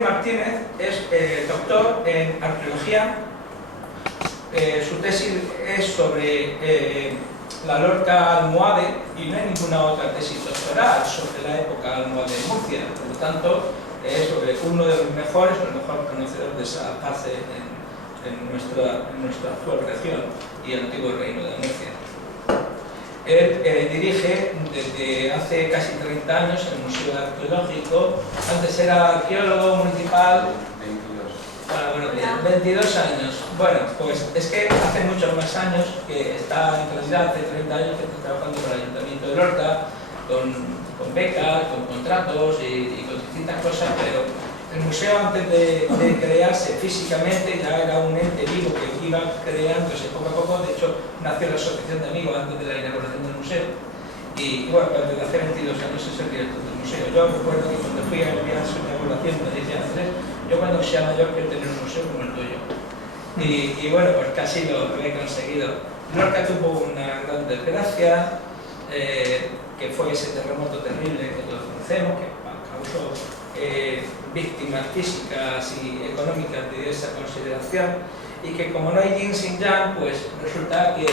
Martínez es doctor en arqueología. Su tesis es sobre la Lorca almohade y no hay ninguna otra tesis doctoral sobre la época almohade en Murcia. Por lo tanto, es uno de los mejores, o el mejor conocedor de esa fase en nuestra actual región y el antiguo reino de Murcia. Él dirige desde hace casi 30 años el Museo Arqueológico. Antes era arqueólogo municipal. 22 años. Bueno, pues es que hace muchos más años que está, en realidad hace 30 años que está trabajando para el Ayuntamiento de Lorca, con becas, con contratos y con distintas cosas, pero el museo, antes de crearse físicamente, ya era un ente vivo que iba creándose poco a poco. De hecho, nació la Asociación de Amigos antes de la inauguración del museo. Y bueno, desde hace 22 años es el director del museo. Yo recuerdo que cuando fui a enviar su inauguración me decía Andrés, yo cuando sea mayor quiero tener un museo como el tuyo. Y bueno, pues casi lo he conseguido. Lorca tuvo una gran desgracia, que fue ese terremoto terrible que todos conocemos, que causó víctimas físicas y económicas de esa consideración, y que como no hay yin sin yang, pues resulta que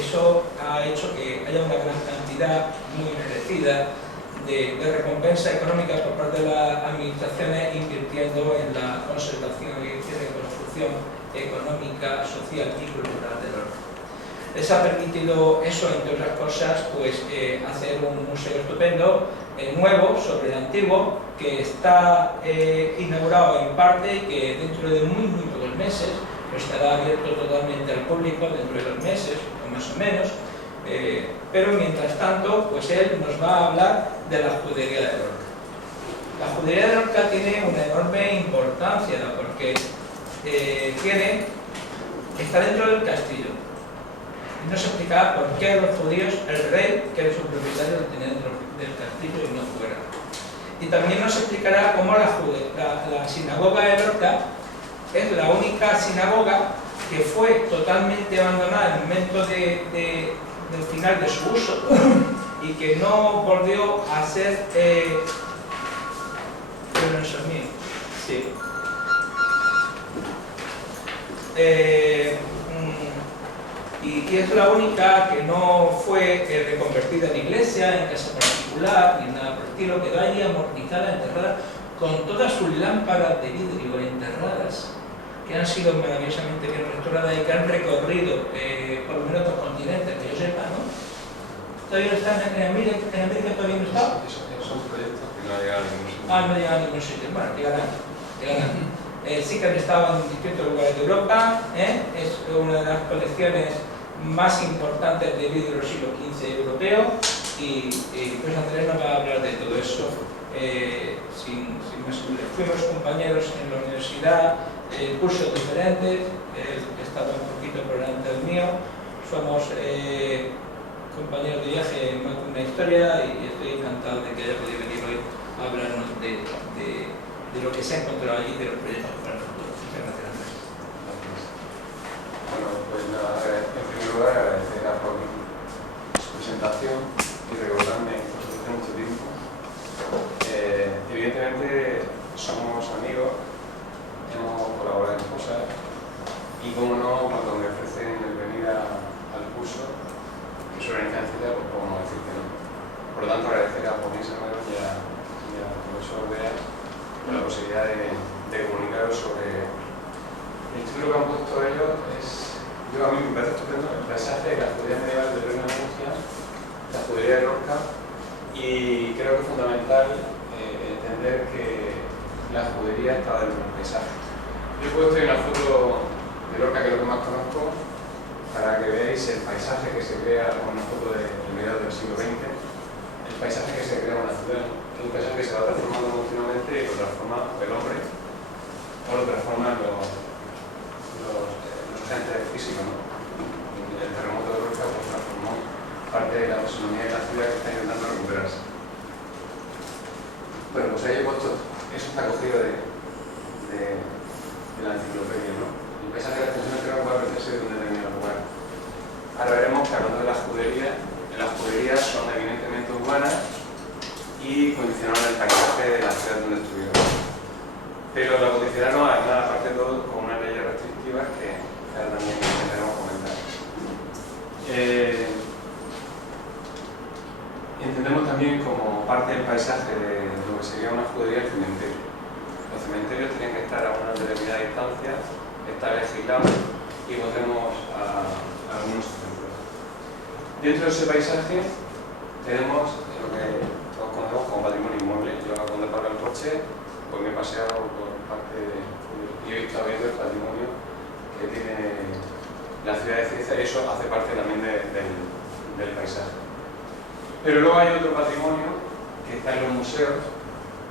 eso ha hecho que haya una gran cantidad muy merecida de recompensa económica por parte de las administraciones invirtiendo en la conservación y reconstrucción económica, social y cultural de Lorca. Les ha permitido eso, entre otras cosas, pues hacer un museo estupendo, nuevo, sobre el antiguo, que está inaugurado en parte y que dentro de muy pocos meses estará abierto totalmente al público, dentro de 2 meses, o más o menos. Pero mientras tanto, pues él nos va a hablar de la judería de Lorca. La judería de Lorca tiene una enorme importancia, porque está dentro del castillo. Y nos explicará por qué los judíos, el rey, que era su propietario, lo tenía dentro del castillo y no fuera. Y también nos explicará cómo la sinagoga de Lorca es la única sinagoga que fue totalmente abandonada en el momento del final de su uso y que no volvió a ser sí. Y es la única que no fue reconvertida en iglesia, en casa particular, ni nada por el estilo, quedó allí amortizada, enterrada, con todas sus lámparas de vidrio enterradas, que han sido maravillosamente bien restauradas y que han recorrido por lo menos 2 continentes, que yo sepa, ¿no? ¿Todavía no están en América? ¿Todavía no está? Son proyectos que no han llegado a ningún sitio. No han llegado a ningún sitio. Bueno, llegarán. Sí que han estado en distintos lugares de Europa, es una de las colecciones más importantes de vidrio del siglo XV europeo, y pues Andrés nos va a hablar de todo eso sin más. Fuimos compañeros en la universidad, cursos diferentes, él estaba un poquito por delante del mío, somos compañeros de viaje en más de una historia, y estoy encantado de que haya podido venir hoy a hablarnos de lo que se ha encontrado allí, de los proyectos para el futuro. Muchas gracias, Andrés. Bueno, pues nada, en primer lugar agradecer a Pablo su presentación y recordarme que hace mucho tiempo. Evidentemente somos amigos, hemos colaborado en cosas, y como no, cuando me ofrecen el venir al curso que se organiza en Ciudad, pues podemos decir que no. Por lo tanto, agradecer a Joaquín Serrano y al profesor Bea por la posibilidad de comunicaros sobre el título que han puesto ellos. A mí me parece estupendo el paisaje de la judería medieval del Reino de Murcia, la judería de Lorca, y creo que es fundamental entender que la judería está dentro del paisaje. Yo he puesto una foto de Lorca, que es lo que más conozco, para que veáis el paisaje que se crea con una foto de mediados del siglo XX, el paisaje que se crea en una ciudad, es un paisaje que se va transformando continuamente y lo transforma el hombre, o lo transforman los agentes físicos, ¿no? El terremoto de Lorca pues transformó parte de la fisonomía de la ciudad, que está intentando recuperarse. Bueno, pues ahí he puesto, eso está cogido de la enciclopedia, ¿no? El paisaje de la extensión creo que puede apreciarse de un determinado lugar. Ahora veremos que hablando de las juderías son evidentemente urbanas y condicionan el paisaje de la ciudad donde estuvieron. Pero la publicidad no, además, aparte de todo, con unas leyes restrictivas que ahora también intentaremos comentar. Entendemos también como parte del paisaje de lo que sería una judería el cementerio. Los cementerios tienen que estar a una determinada distancia, estar legislados y volvemos a algunos ejemplos. Dentro de ese paisaje tenemos lo que todos conocemos como patrimonio inmueble. Yo cuando he parado el coche, pues me he paseado por parte y he estado viendo el patrimonio que tiene la ciudad de Cieza y eso hace parte también del paisaje. Pero luego hay otro patrimonio que está en los museos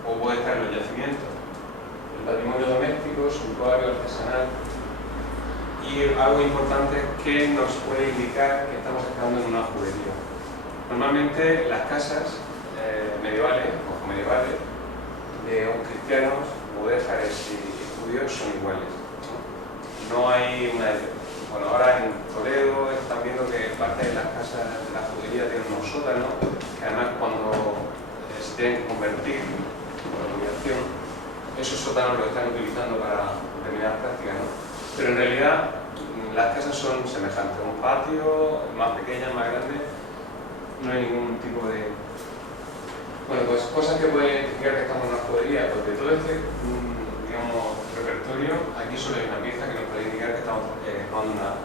o puede estar en los yacimientos. El patrimonio doméstico, suntuario, artesanal y algo importante que nos puede indicar que estamos entrando en una judería. Normalmente las casas medievales o medievales de cristianos, mudéjares y judíos son iguales. No hay una... Bueno, ahora en Toledo están viendo que parte de las casas de la judería tienen unos sótanos, que además cuando se tienen que convertir por la obligación, esos sótanos los están utilizando para determinadas prácticas, ¿no? Pero en realidad las casas son semejantes, un patio, más pequeñas, más grandes, no hay ningún tipo de... Bueno, pues cosas que pueden indicar que estamos en una judería, pues de todo este, digamos, repertorio, aquí solo hay una pieza que nos puede indicar que estamos en una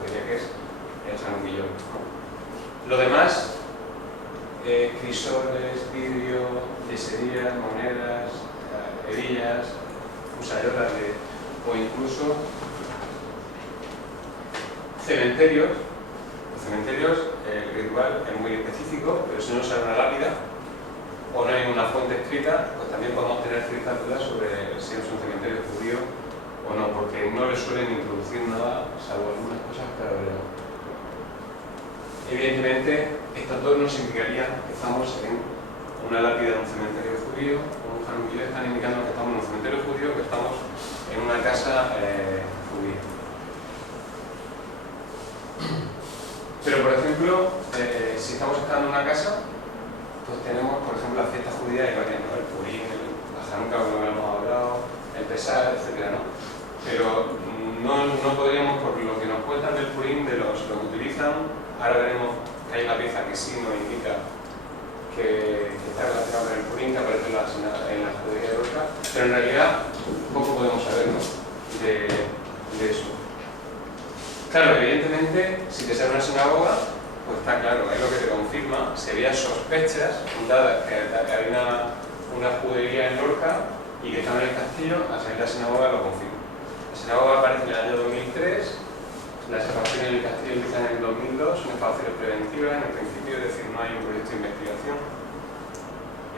judería, que es el Sanuquillón. Lo demás, crisoles, vidrio, yeserías, monedas, hebillas, usayolas o incluso cementerios. Los cementerios, el ritual es muy específico, pero si no sale una lápida o no hay una fuente escrita, pues también podemos tener ciertas dudas sobre si es un cementerio judío o no, porque no le suelen introducir nada, salvo algunas cosas, pero veremos. Evidentemente, estos dos nos indicarían que estamos en una lápida de un cementerio judío, o un Hanukkah están indicando que estamos en un cementerio judío, que estamos en una casa judía. Pero, por ejemplo, si estamos estando en una casa, pues tenemos, por ejemplo, la fiesta judía y varias, ¿no? El Purim, la Hanukkah, como hemos hablado, el Pesach, etc., ¿no? Pero no podríamos, por lo que nos cuentan del Purim, de los que utilizan, ahora veremos que hay una pieza que sí nos indica que está relacionada con el Purim, que aparece en la judería de Lorca, pero en realidad poco podemos saber, ¿no? de eso. Claro, evidentemente, si te sale una sinagoga, pues está claro, es lo que te confirma. Si había sospechas fundadas que había una judería en Lorca y que estaba en el castillo, al salir la sinagoga lo confirma. La sinagoga aparece en el año 2003, las excavaciones en el castillo empiezan en el 2002, son excavaciones preventivas en el principio, es decir, no hay un proyecto de investigación.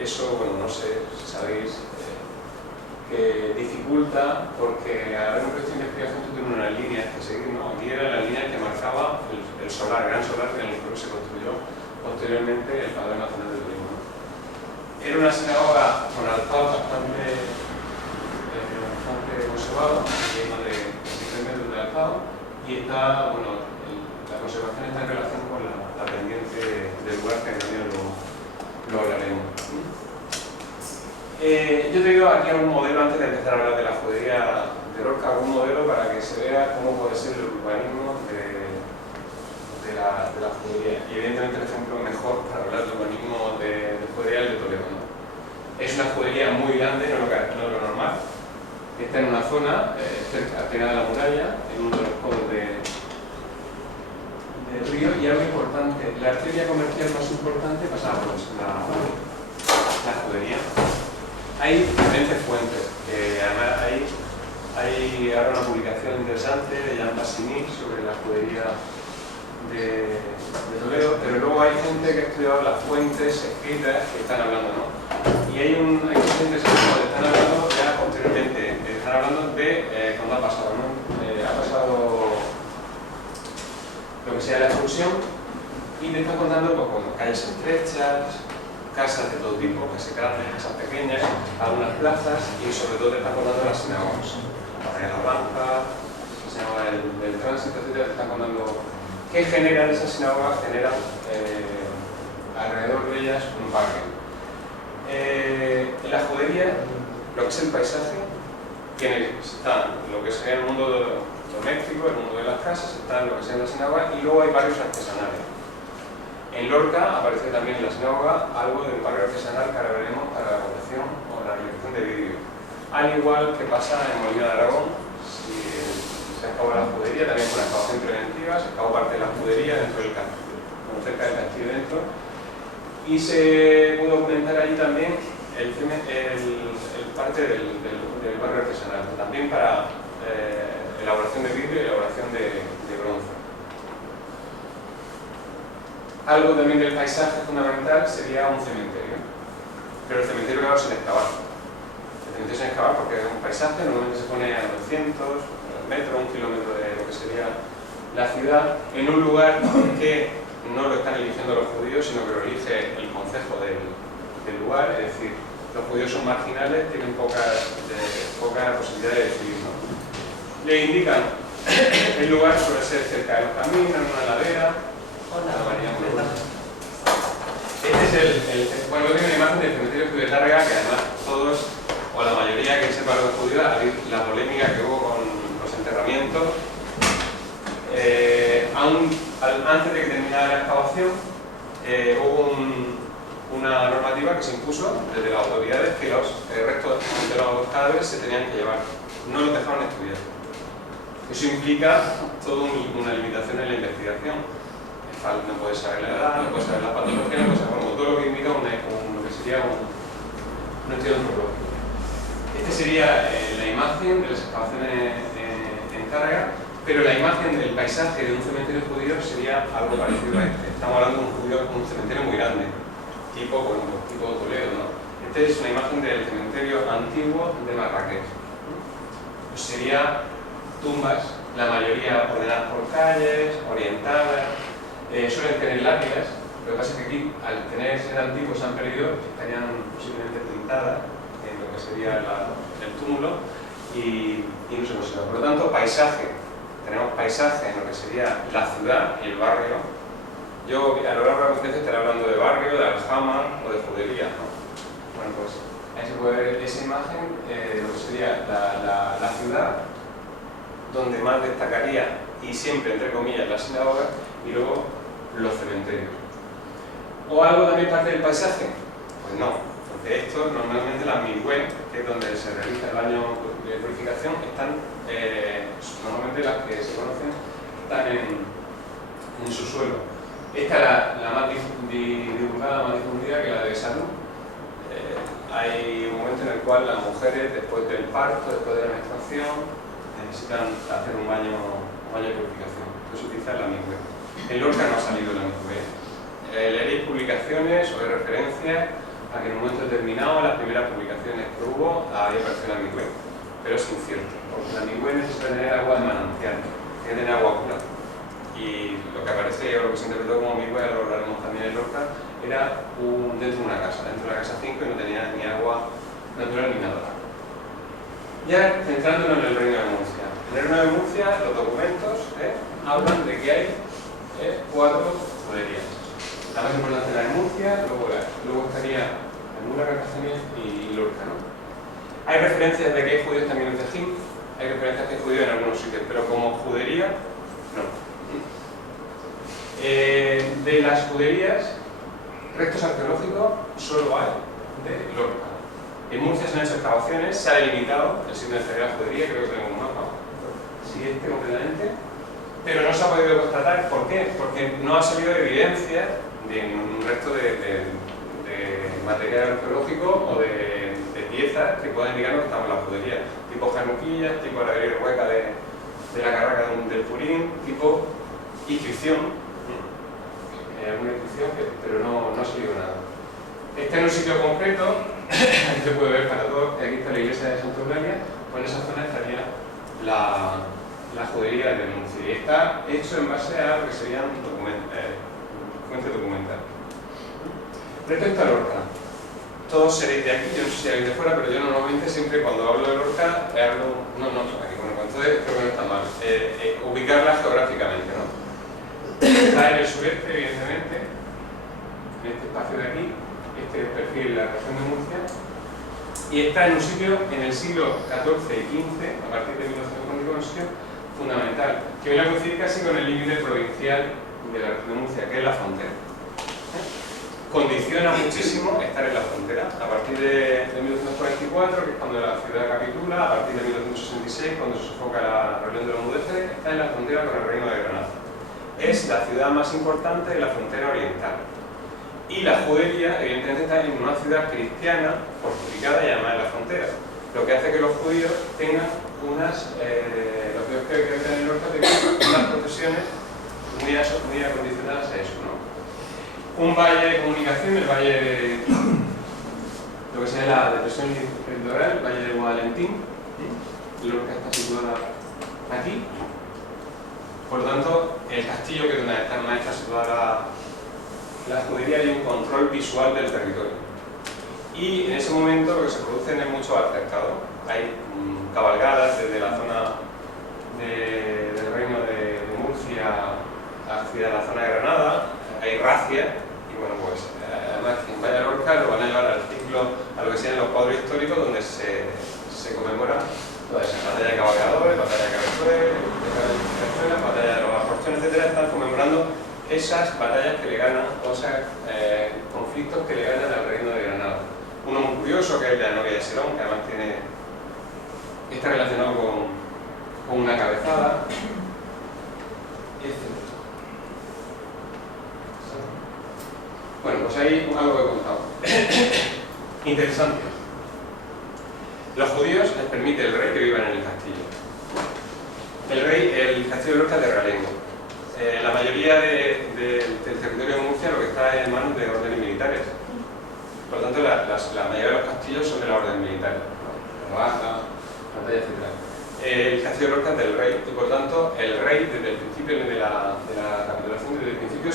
Eso, bueno, no sé si sabéis, que dificulta, porque al haber un proyecto de investigación tú tienes unas líneas que seguir, ¿no? Aquí era la línea que marcaba el solar, el gran solar en el que se construyó posteriormente el Padrón Nacional del Turismo. Era una sinagoga con alzado bastante conservado, lleno de 3 metros de alzado, y está, bueno, la conservación está en relación con la pendiente del lugar, que también lo hablaremos. Yo te digo aquí algún modelo, antes de empezar a hablar de la judería de Lorca, algún modelo para que se vea cómo puede ser el urbanismo de la judería. Y evidentemente el ejemplo mejor para hablar del urbanismo de judería es el de Toledo, ¿no? Es una judería muy grande, no lo normal. Está en una zona cerca, pegada a la muralla, en uno de los codos del río, y algo importante, la arteria comercial más importante pasaba por la judería. Hay diferentes fuentes, además hay ahora una publicación interesante de Jean Bassini sobre la judería de Toledo, pero luego hay gente que ha estudiado las fuentes escritas que están hablando, ¿no? Y hay cosas interesantes que están hablando ya posteriormente, están hablando de cuando ha pasado, ¿no? Ha pasado lo que sea la expulsión y te están contando pues, bueno, calles estrechas, casas de todo tipo, casas grandes, casas pequeñas, algunas plazas y sobre todo te están contando las sinagogas. La banca, la sinagoga del tránsito, etc. Te están contando qué generan esas sinagogas, generan alrededor de ellas un parque. En la judería, lo que es el paisaje, está lo que sería el mundo doméstico, el mundo de las casas, está lo que serían las sinagogas, y luego hay barrios artesanales. En Lorca aparece también en la sinagoga algo de un barrio artesanal que ahora veremos para la confección o la realización de vídeo. Al igual que pasa en Molina de Aragón, si se acabó la judería, también con la excavación preventiva, se acabó parte de la judería dentro del castillo, cerca del castillo dentro, y se pudo documentar allí también el parte del barrio artesanal, también para elaboración de vidrio y elaboración de bronce. Algo también del paisaje fundamental sería un cementerio, pero el cementerio, claro, sin excavar. El cementerio sin excavar porque es un paisaje, normalmente se pone a 200 metros, 1 kilómetro de lo que sería la ciudad, en un lugar que no lo están eligiendo los judíos, sino que lo elige el concejo del lugar, es decir, los judíos son marginales, tienen poca posibilidad de decidir, ¿no? Le indican el lugar suele ser cerca de los caminos, en una ladera. Hola, María. Este es bueno, tiene una imagen del cementerio judío de Tárrega, que además todos, o la mayoría que sepa los judíos, la polémica que hubo con los enterramientos. Antes de que terminara la excavación, hubo una normativa que se impuso desde las autoridades que los restos de los cadáveres se tenían que llevar, no los dejaban estudiar. Eso implica toda una limitación en la investigación. No puede saber la edad, no puede saber la patología, no puede saber todo lo que indica lo que sería un estudio antropológico. Esta sería la imagen de las excavaciones en Tárrega, pero la imagen del paisaje de un cementerio judío sería algo parecido a este. Estamos hablando de un cementerio muy grande, tipo Toledo, ¿no? Esta es una imagen del cementerio antiguo de Marrakech. Pues sería tumbas, la mayoría ordenadas por calles, orientadas. Suelen tener lápidas, lo que pasa es que aquí, al ser antiguos, se han perdido, estarían posiblemente pintadas en lo que sería el túmulo y no se conserva. Por lo tanto, paisaje. Tenemos paisaje en lo que sería la ciudad y el barrio. Yo a lo largo de la conferencia estaré hablando de barrio, de aljama o de judería, ¿no? Bueno, pues ahí se puede ver esa imagen de lo que sería la ciudad, donde más destacaría, y siempre entre comillas, la sinagoga, y luego los cementerios. ¿O algo también parte del paisaje? Pues no, porque esto normalmente las mikveh, que es donde se realiza el baño de purificación, están, normalmente las que se conocen, están en su suelo. Esta es la más divulgada, más difundida, que la de salud. Hay un momento en el cual las mujeres, después del parto, después de la menstruación, necesitan hacer un baño de purificación. Entonces utilizan la mikveh. En Lorca no ha salido la mikveh. Leeréis publicaciones o referencias a que en un momento determinado, las primeras publicaciones que hubo, ahí apareció la mikveh. Pero es incierto, porque la mikveh necesita tener agua de manantial, tiene que tener agua pura. Y lo que aparece, o lo que se interpretó como mikveh, lo hablaremos también en Lorca, era dentro de una casa, dentro de la casa 5, y no tenía ni agua natural ni nada. Ya centrándonos en el Reino de Murcia. En el Reino de Murcia, los documentos hablan de que hay 4 juderías. La más importante es la de Murcia, luego estaría Mura, Cartagena y Lorca, ¿no? Hay referencias de que hay judíos también en Cejín, hay referencias de que hay judíos en algunos sitios, pero como judería, no. De las juderías, restos arqueológicos solo hay de Lorca. En Murcia se han hecho excavaciones, se ha delimitado el sitio de la judería, creo que tengo un mapa, siguiente completamente, pero no se ha podido constatar. ¿Por qué? Porque no ha salido evidencia de un resto de material arqueológico o de piezas que puedan indicarnos que estamos en la judería, tipo januquillas, tipo la hueca de la carraca del Purín, tipo inscripción, alguna inscripción, pero no ha salido nada. Está en un sitio concreto, aquí se puede ver para todos, aquí está la iglesia de Santa Eulalia, pues en esa zona estaría la judería de Murcia. Y está hecho en base a lo que serían fuentes documentales. Respecto a Lorca, todos seréis de aquí, yo no sé si habéis de fuera, pero yo normalmente siempre cuando hablo de Lorca, hablo, aquí, bueno, entonces creo que no está mal, ubicarla geográficamente, ¿no? Está en el sureste, evidentemente, en este espacio de aquí, este es el perfil de la región de Murcia, y está en un sitio en el siglo XIV y XV, a partir de 1945, un sitio fundamental, que viene a coincidir casi con el límite provincial de la región de Murcia, que es la frontera. Condiciona muchísimo estar en la frontera. A partir de 1944, que es cuando la ciudad capitula, a partir de 1966, cuando se sofoca la rebelión de los mudéjares, está en la frontera con el Reino de Granada. Es la ciudad más importante de la frontera oriental. Y la judería, evidentemente, está en una ciudad cristiana, fortificada y además en la frontera. Lo que hace que los judíos tengan unas, los judíos que viven en el norte tengan unas procesiones muy acondicionadas a eso, ¿no? Un valle de comunicación, el valle de lo que sería la depresión litoral, el valle de Guadalentín, Lorca está situada aquí. Por lo tanto, el castillo, que es donde está situada la judería, hay un control visual del territorio. Y en ese momento lo que se producen es mucho altercado. Hay cabalgadas desde la zona del reino de Murcia hacia la zona de Granada, hay racia. Bueno, pues además quien vaya a Lorca lo van a llevar al ciclo, a lo que sean los cuadros históricos, donde se conmemoran todas esas batallas de cabalgadores, batalla de Cabezuela, batalla de los Alcorchones, etcétera. Están conmemorando esas batallas que le ganan, o esos conflictos que le ganan al reino de Granada. Uno muy curioso, que es la novia de Serón, que además está relacionado con una cabezada, etc. Bueno, pues ahí algo que he contado. Interesante. Los judíos les permite el rey que vivan en el castillo. El castillo de Lorca es de realengo. La mayoría del territorio de Murcia lo que está en manos de órdenes militares. Por lo tanto, la mayoría de los castillos son de la orden militar. Navaja, Pantalla, etc. El castillo de Lorca es del rey y, por lo tanto, el rey, desde el principio de la capitulación, desde el principio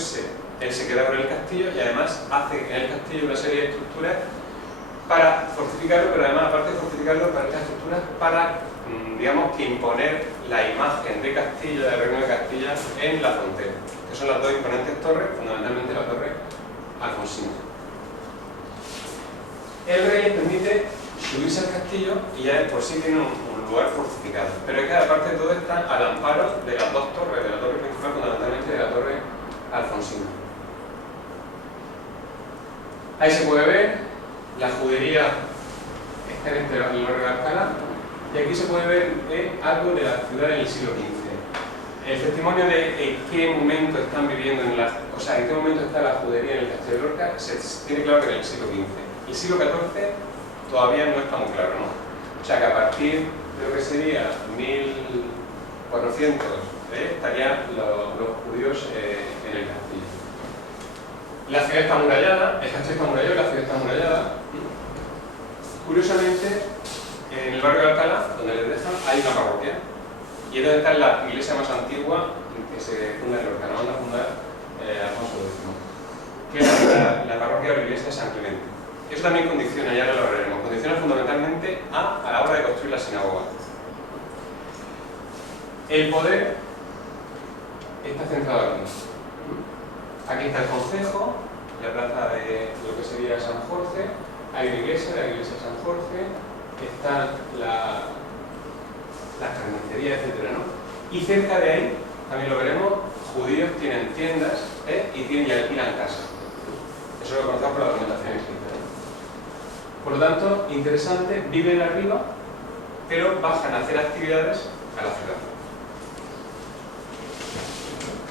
él se queda con el castillo y además hace en el castillo una serie de estructuras para fortificarlo, pero además, aparte de fortificarlo, para estas estructuras para, digamos, que imponer la imagen de Castilla, del reino de Castilla, en la frontera, que son las dos imponentes torres, fundamentalmente la torre alfonsina. El rey les permite subirse al castillo y ya de por sí tiene un lugar fortificado, pero es que aparte de todo están al amparo de las dos torres, de la torre principal, fundamentalmente de la torre alfonsina. Ahí se puede ver la judería está entre el barrio de Alcalá, y aquí se puede ver algo de la ciudad en el siglo XV. El testimonio de en qué momento están viviendo, en qué momento está la judería en el castillo de Lorca, se tiene claro que en el siglo XV. El siglo XIV todavía no está muy claro, ¿no? O sea que a partir de lo que sería 1400 estarían los judíos en el castillo. La ciudad está amurallada, el castillo está amurallado y la ciudad está amurallada. Curiosamente, en el barrio de Alcalá, donde les dejan, hay una parroquia. Y es donde está la iglesia más antigua que se funda en Lorca, la manda a fundar Alfonso X, que es la parroquia de la iglesia de San Clemente. Eso también condiciona, ya lo veremos, condiciona fundamentalmente a la hora de construir la sinagoga. El poder está centrado aquí. Aquí está el concejo, la plaza de lo que sería San Jorge, hay una iglesia, la iglesia de San Jorge, están las carnicerías, etc., ¿no? Y cerca de ahí, también lo veremos, judíos tienen tiendas y alquilan casas. Eso lo conocemos por la documentación escrita, ¿no? Por lo tanto, interesante, viven arriba, pero bajan a hacer actividades a la ciudad.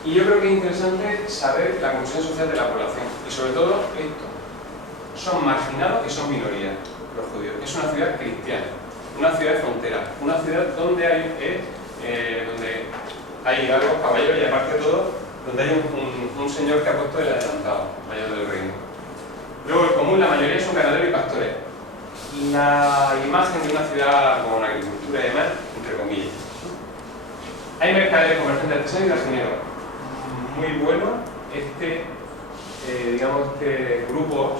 Y yo creo que es interesante saber la condición social de la población, y sobre todo esto. Son marginados y son minorías los judíos. Es una ciudad cristiana, una ciudad de frontera, una ciudad donde hay largos caballeros y aparte de todo, donde hay un señor que ha puesto el adelantado, mayor del reino. Luego, el común, la mayoría son ganaderos y pastores. La imagen de una ciudad con agricultura y demás, entre comillas. Hay mercaderes, comerciantes, artesanos y jardineros. Muy bueno este grupo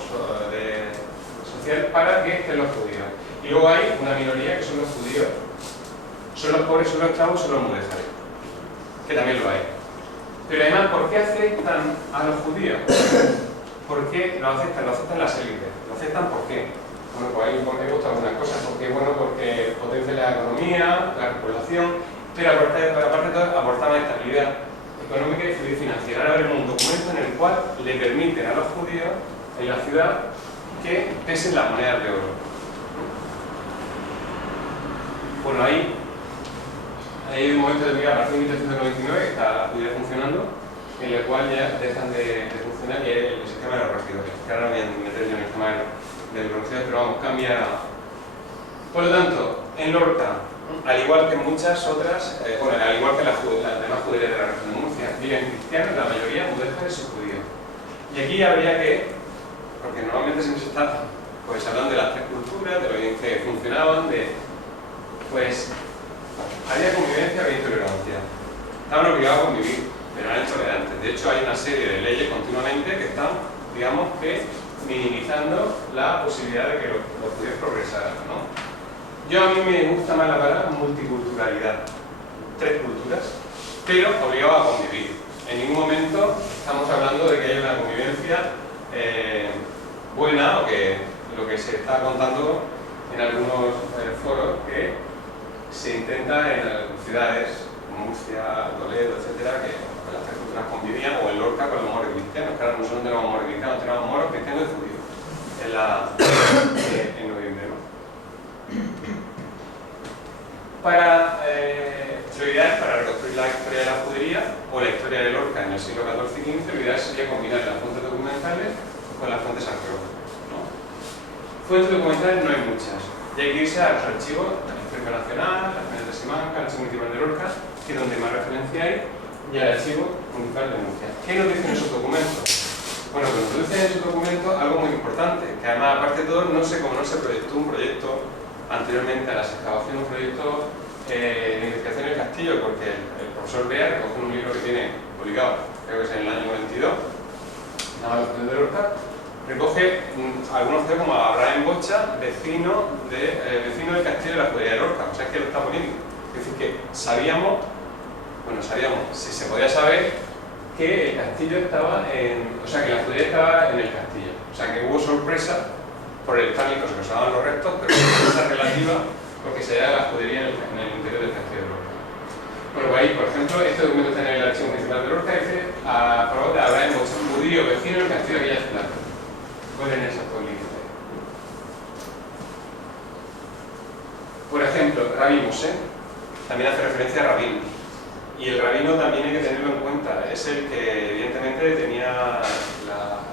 social para que estén los judíos. Y luego hay una minoría que son los judíos. Son los pobres, son los esclavos, son los mudéjares, que también lo hay. Pero además, ¿por qué aceptan a los judíos? ¿Por qué lo aceptan? Lo aceptan las élites. ¿Lo aceptan por qué? Bueno, pues ahí he puesto algunas cosas, porque bueno, porque potencia la economía, la repoblación, pero aparte de todo, aportaba estabilidad económica y fluidez financiera. Ahora veremos un documento en el cual le permiten a los judíos en la ciudad que pesen las monedas de oro. Bueno, ahí hay un momento de vida a partir de 1799 que está la judía funcionando, en el cual ya dejan de funcionar, y es el sistema de los regidores, que ahora voy a meter yo en el tema del regidor, pero vamos, cambia. Por lo tanto, en Lorca, al igual que muchas otras, bueno, al igual que las demás juderías de la región de Murcia, viven cristianos, la mayoría mudéjares y judíos. Y aquí habría que, porque normalmente siempre se está pues, hablando de las tres culturas, de lo bien que funcionaban, pues había convivencia, había intolerancia. Estaban obligados a convivir, pero eran intolerantes. De hecho, hay una serie de leyes continuamente que están, digamos que, minimizando la posibilidad de que los judíos progresaran, ¿no? A mí me gusta más la palabra multiculturalidad. Tres culturas, pero obligados a convivir. En ningún momento estamos hablando de que haya una convivencia buena, o que lo que se está contando en algunos foros que se intenta en ciudades como Murcia, Toledo, etcétera, que las tres culturas convivían, o en Lorca con los moros cristianos, que ahora no solo tenemos moros cristianos, tenemos moros cristianos y judíos en noviembre, ¿no? Para prioridades para reconstruir la historia de la judería o la historia de Lorca en el siglo XIV y XV, lo ideal sería combinar las fuentes documentales con las fuentes arqueológicas, ¿no? Fuentes documentales no hay muchas, y hay que irse a los archivos del Historia Nacional, las Peñas de Simancas, el Archivo Municipal de Lorca, que es donde más referencia hay, y al Archivo Municipal de Murcia. ¿Qué nos dicen esos documentos? Bueno, pues nos dicen esos documentos algo muy importante, que además, aparte de todo, no sé cómo no se proyectó un proyecto anteriormente a las excavaciones, un proyecto de investigación del castillo, porque el profesor Bea recoge un libro que tiene publicado, creo que es en el año 92, de Lorca, recoge algunos temas como Abraham Bocha, vecino del castillo de la judería de Lorca, o sea, es que lo está poniendo. Es decir, que sabíamos, si se podía saber, que el castillo estaba o sea, que la judería estaba en el castillo, o sea, que hubo sorpresa por el tal y que se conservaban los restos, pero sorpresa relativa porque se halla la judería en el interior del castillo de Lorca. Bueno, pues ahí, por ejemplo, este documento está en el Archivo Municipal de Lorca, dice a favor de Abraham Bocha, un judío vecino del castillo de Aquella Ciudad. ¿Cuál es esa política? Por ejemplo, Rabí Moshe también hace referencia a rabino. Y el rabino también hay que tenerlo en cuenta. Es el que, evidentemente, tenía las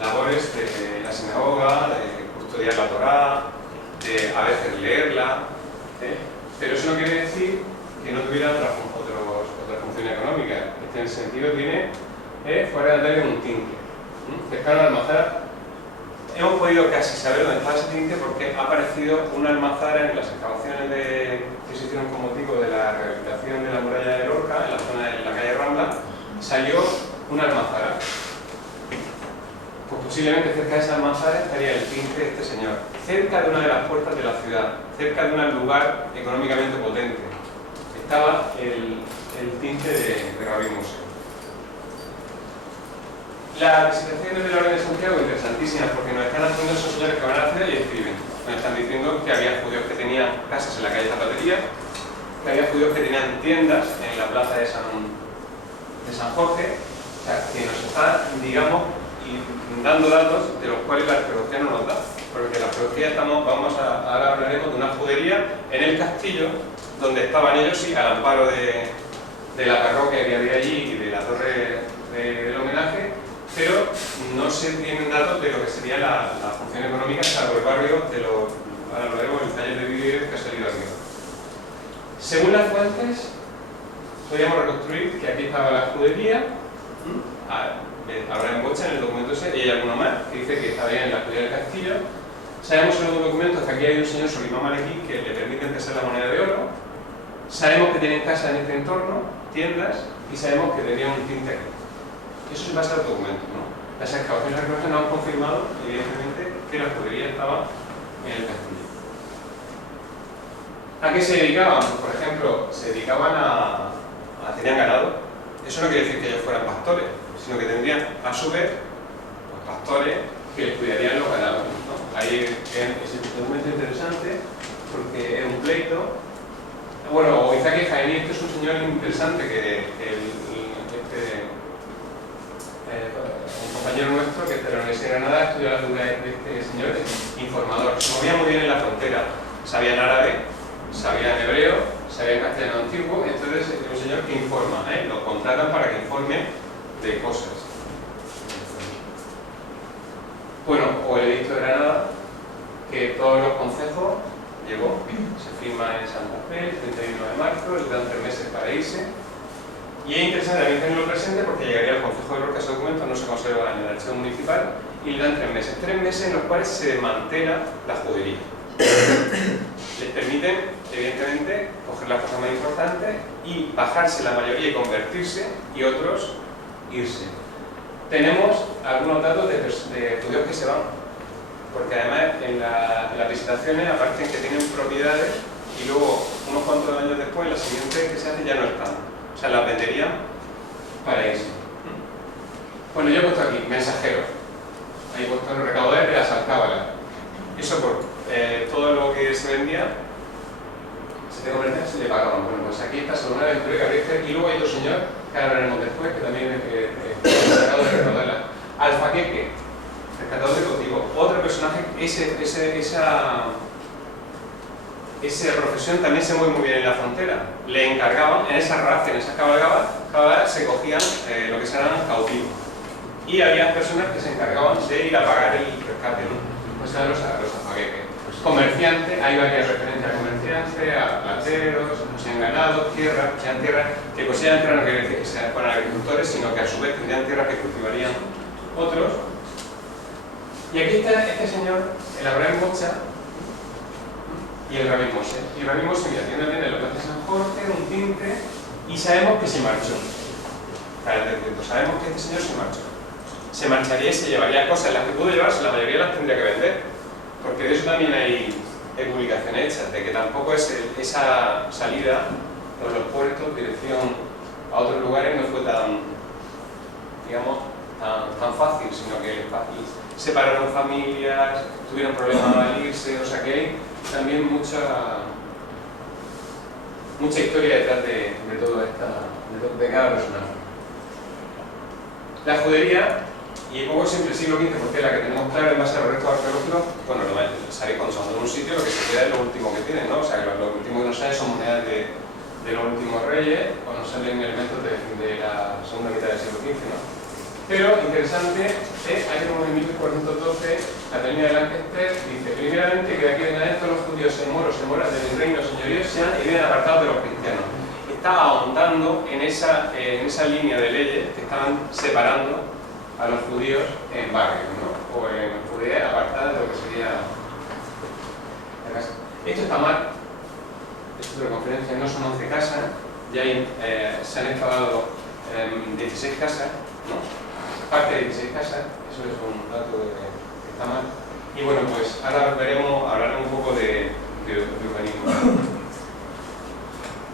labores de la sinagoga, de custodiar la Torá, de a veces leerla. Pero eso no quiere decir que no tuviera otra función económica. En ese sentido tiene, fuera de Atalia, un tinte. Cercano al almazara. Hemos podido casi saber dónde estaba ese tinte porque ha aparecido una almazara en las excavaciones que se hicieron con motivo de la rehabilitación de la muralla de Lorca, en la zona de la calle Rambla, salió una almazara. Pues posiblemente cerca de esa almazara estaría el tinte de este señor, cerca de una de las puertas de la ciudad, cerca de un lugar económicamente potente. Estaba el tinte de Rabí Moshe. Las visitaciones de la Orden de Santiago interesantísimas porque nos están haciendo esos señores que van a la ciudad y escriben. Nos están diciendo que había judíos que tenían casas en la calle Zapatería, que había judíos que tenían tiendas en la plaza de San Jorge, o sea, que nos está, digamos, dando datos de los cuales la arqueología no nos da, porque la arqueología ahora hablaremos de una judería en el castillo, donde estaban ellos, sí, al amparo de la parroquia que había allí y de la torre del homenaje, pero no se tienen datos de lo que sería la función económica, salvo el barrio ahora lo vemos en el taller de vídeo que ha salido arriba. Según las fuentes, podríamos reconstruir que aquí estaba la judería, Abraham Bocha en el documento ese, y hay alguno más que dice que estaba en la judería del castillo. Sabemos en los documentos que aquí hay un señor Solimán Malequí que le permite empezar la moneda de oro. Sabemos que tienen casa en este entorno, tiendas, y sabemos que tenían un tinte aquí. Eso es en base al documento, ¿no? Las excavaciones arqueológicas no han confirmado, evidentemente, que la judería estaba en el castillo. ¿A qué se dedicaban? Por ejemplo, se dedicaban tenían ganado. Eso no quiere decir que ellos fueran pastores, sino que tendrían, a su vez, los pastores que les cuidarían los ganados, ¿no? ahí es un documento interesante porque es un pleito. Bueno, Izaki Jaeni, este es un señor interesante que un compañero nuestro que de la Universidad de Granada estudió la figura de este señor, informador. Se movía muy bien en la frontera, sabía en árabe, sabía en hebreo, sabía en castellano antiguo, entonces es un señor que informa, lo contratan para que informe de cosas. Bueno, o el edicto de Granada, que todos los concejos llegó, se firma en Santa Fe el 31 de marzo, le dan 3 meses para irse. Y es interesante también tenerlo presente porque llegaría al Concejo de Lorca ese documento, no se conserva en el archivo municipal, y le dan 3 meses. 3 meses en los cuales se desmantela la judería. Les permiten, evidentemente, coger las cosas más importantes y bajarse la mayoría y convertirse, y otros irse. Tenemos algunos datos de judíos que se van, porque además en las visitaciones aparecen que tienen propiedades y luego, unos cuantos años después, las siguientes que se hacen ya no están. O sea, las venderían para irse. Bueno, yo he puesto aquí, mensajeros. Ahí he puesto los recaudadores de las alcábalas. Eso por todo lo que se vendía, se te convertía, se le pagaban. Bueno, pues aquí está Salomón Aventura Gabriel, y luego hay otro señor, que ahora veremos después, que también es sacado de recaudarla. Alfaqueque, rescatador de cautivo. Otro personaje, esa profesión también se mueve muy bien en la frontera. Le encargaban, en esas raciones, en esas cabalgadas, se cogían lo que se llaman cautivos. Y había personas que se encargaban de ir a pagar el rescate, ¿no? Pues eran los alfaqueques. Comerciantes, hay varias referencias a comerciantes, a plateros, poseían ganado, tierra, poseían tierra, que poseían tierra no quiere decir que fueran agricultores, sino que a su vez tendrían tierra que cultivarían otros. Y aquí está este señor, el Abraham Mocha, y el Rabbi Moshe. Y el Rabbi Moshe, mira, tiene también el López de San Jorge, un tinte, y sabemos que se marchó. Sabemos que este señor se marchó. Se marcharía y se llevaría cosas, las que pudo llevarse, la mayoría las tendría que vender. Porque de eso también hay publicaciones hechas, de que tampoco es esa salida por los puertos, dirección a otros lugares, no fue tan, digamos, tan fácil, sino que separaron familias, tuvieron problemas al irse, o sea que hay también mucha historia detrás de todo de cada personaje. La judería, y un poco siempre el siglo XV, porque es la que tenemos clara en base a los restos arqueológicos, bueno, sabéis, cuando son de un sitio, lo que se queda es lo último que tienen, ¿no? O sea, que lo último que nos sale son monedas de los últimos reyes, o nos salen elementos de la segunda mitad del siglo XV, ¿no? Pero, interesante, hay como en 1412, Catalina de Lancaster dice: primeramente que de aquí en adelante los judíos moros y moras del reino señorío sean y vienen apartados de los cristianos. Estaba ahondando en esa línea de leyes que estaban separando a los judíos en barrios, ¿no? O en Judea apartada de lo que sería la casa. Esto está mal, esto de la conferencia no son 11 casas, ya se han excavado 16 casas, ¿no? Parte de 16 casas, eso es un dato que está mal. Y bueno, pues ahora hablaremos un poco de urbanismo.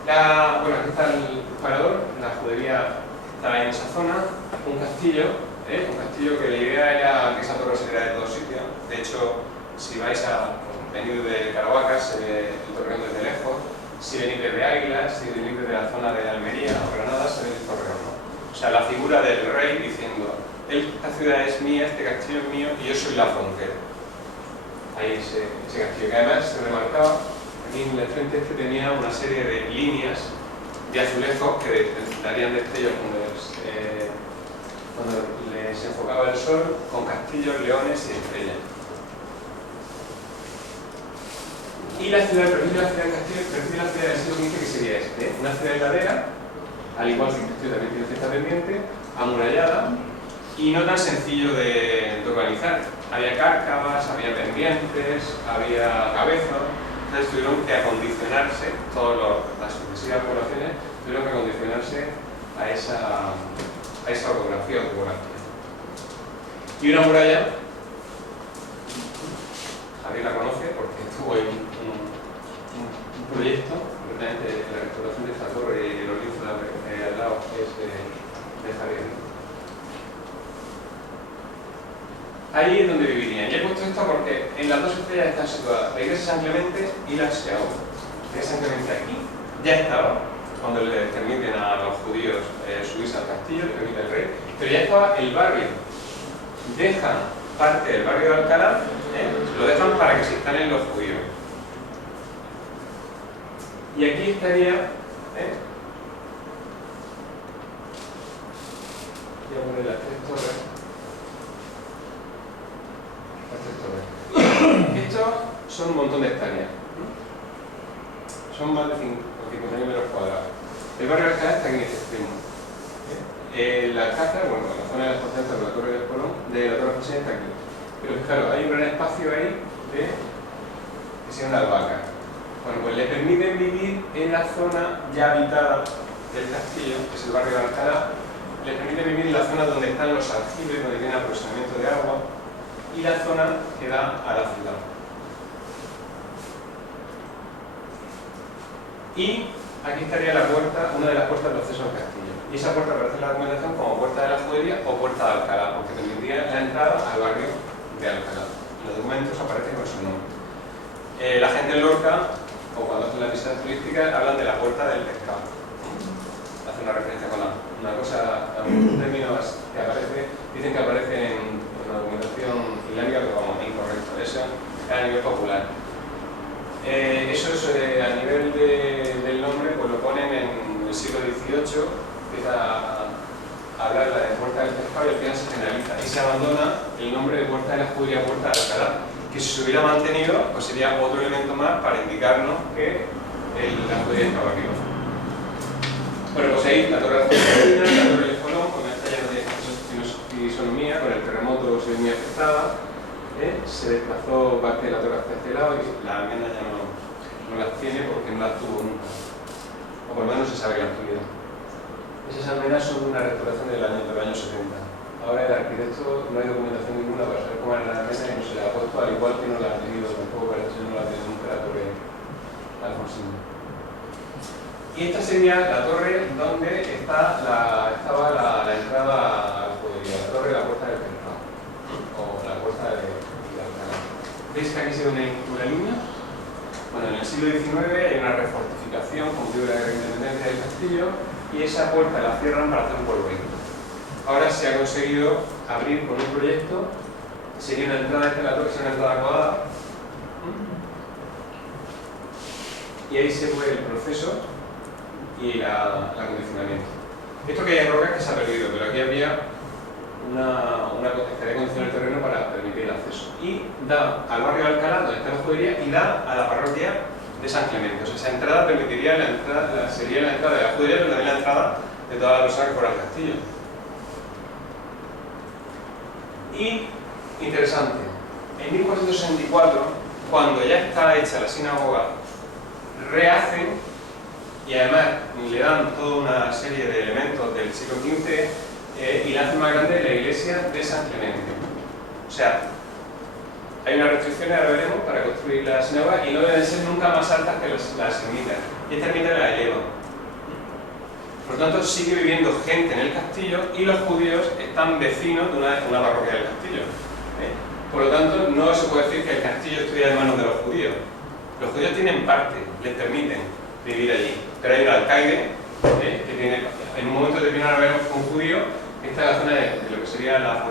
Bueno, aquí está el parador, la judería está en esa zona, un castillo que la idea era que esa torre se viera de todos sitios. De hecho, si vais a venir de Caravaca, se ve el torreón desde lejos. Si venís desde Águila, si venís desde la zona de Almería o Granada, se ve el torreón, ¿no? O sea, la figura del rey diciendo: esta ciudad es mía, este castillo es mío y yo soy la frontera. Ahí ese castillo, que además se remarcaba, aquí en el frente tenía una serie de líneas de azulejos que darían destellos cuando les enfocaba el sol, con castillos, leones y estrellas. Y la ciudad, el perfil de la ciudad del castillo, el perfil de la ciudad del siglo XV, que sería una ciudad heladera, al igual que el castillo también tiene cierta pendiente, amurallada, y no tan sencillo de organizar. Había cárcavas, había pendientes, había cabezas, entonces tuvieron que acondicionarse, las sucesivas poblaciones tuvieron que acondicionarse a esa orografía o topografía. Y una muralla, Javier la conoce porque estuvo en un proyecto, concretamente la restauración de esta torre y los lienzos al lado es de Javier. ahí es donde vivirían. Y he puesto esto porque en las dos estrellas están situadas la iglesia de San Clemente y la sinagoga. La iglesia de San Clemente aquí ya estaba, cuando le permiten a los judíos subirse al castillo, le permite el rey, pero ya estaba el barrio. Dejan parte del barrio de Alcalá, lo dejan para que se instalen los judíos. Y aquí estaría, voy a poner las tres torres. Estos son un montón de hectáreas. Son más de 50.000 metros cuadrados. El barrio de Alcalá está aquí en este extremo. El Alcázar, bueno, la zona de las Constanzas de la Torre del Colón, de la Torre José está aquí. Pero fijaros, hay un gran espacio ahí que se llama albahaca. Bueno, pues le permiten vivir en la zona ya habitada del castillo, que es el barrio de Alcalá. Le permiten vivir en la zona donde están los aljibes, donde tiene aprovisionamiento de agua, y la zona que da a la ciudad. Y aquí estaría la puerta, una de las puertas de acceso al castillo. Y esa puerta aparece en la documentación como puerta de la judería o puerta de Alcalá, porque permitiría la entrada al barrio de Alcalá. En los documentos aparece con su nombre. La gente en Lorca, o cuando hacen las visitas turísticas, hablan de la puerta del pescado. Hace una referencia con una cosa, un término que aparece, dicen que aparece en la documentación islámica, pero vamos, incorrecto. Eso es a nivel popular. Eso es a nivel del nombre, pues lo ponen en el siglo XVIII, empieza a hablar de puerta del pescado y al final se generaliza y se abandona el nombre de puerta de la judería, puerta de Alcalá, que si se hubiera mantenido, pues sería otro elemento más para indicarnos que la judería estaba arriba. Bueno, pues ahí la torre de la torre del Colón, con esta ya no tiene fisonomía, con el terremoto se ve muy afectada. Se desplazó parte de la torre hacia este lado y la almena ya no las tiene porque no las tuvo nunca, o por lo menos se sabe que las tuvieron. Esas almenas son una restauración del año 70. Ahora el arquitecto no hay documentación ninguna para saber cómo era la almena y no se la ha puesto, al igual que no la ha tenido tampoco, para eso no la ha tenido nunca la torre Alfonsina. Y esta sería la torre donde estaba la entrada a la judería, la torre de la puerta del pescado, o la puerta de Alcalá. ¿Veis que aquí se ve una línea? Bueno, en el siglo XIX hay una refortificación con motivo de la independencia del castillo y esa puerta la cierran para hacer un polvorín. Ahora se ha conseguido abrir con un proyecto, sería una entrada, esta es la torre, sería una entrada acabada, y ahí se ve el proceso y el acondicionamiento. Esto que hay en Roca es que se ha perdido, pero aquí había una estaría condicionada el terreno para permitir el acceso. Y da al barrio de Alcalá, donde está la judería, y da a la parroquia de San Clemente. O sea, esa entrada permitiría sería la entrada de la judería, pero también la entrada de toda la persona que fuera al castillo. Y, interesante, en 1464, cuando ya está hecha la sinagoga, rehacen y además le dan toda una serie de elementos del siglo XV y la hacen más grande la iglesia de San Clemente. O sea, hay unas restricciones, ahora veremos, para construir la sinagoga y no deben ser nunca más altas que las ermitas. Y esta ermita la eleva. Por lo tanto, sigue viviendo gente en el castillo y los judíos están vecinos de una parroquia del castillo. Por lo tanto, no se puede decir que el castillo estuviera en manos de los judíos. Los judíos tienen parte, les permiten vivir allí. Pero hay un alcaide que tiene, en un momento determinado, veremos un judío. Esta es la zona de lo que sería la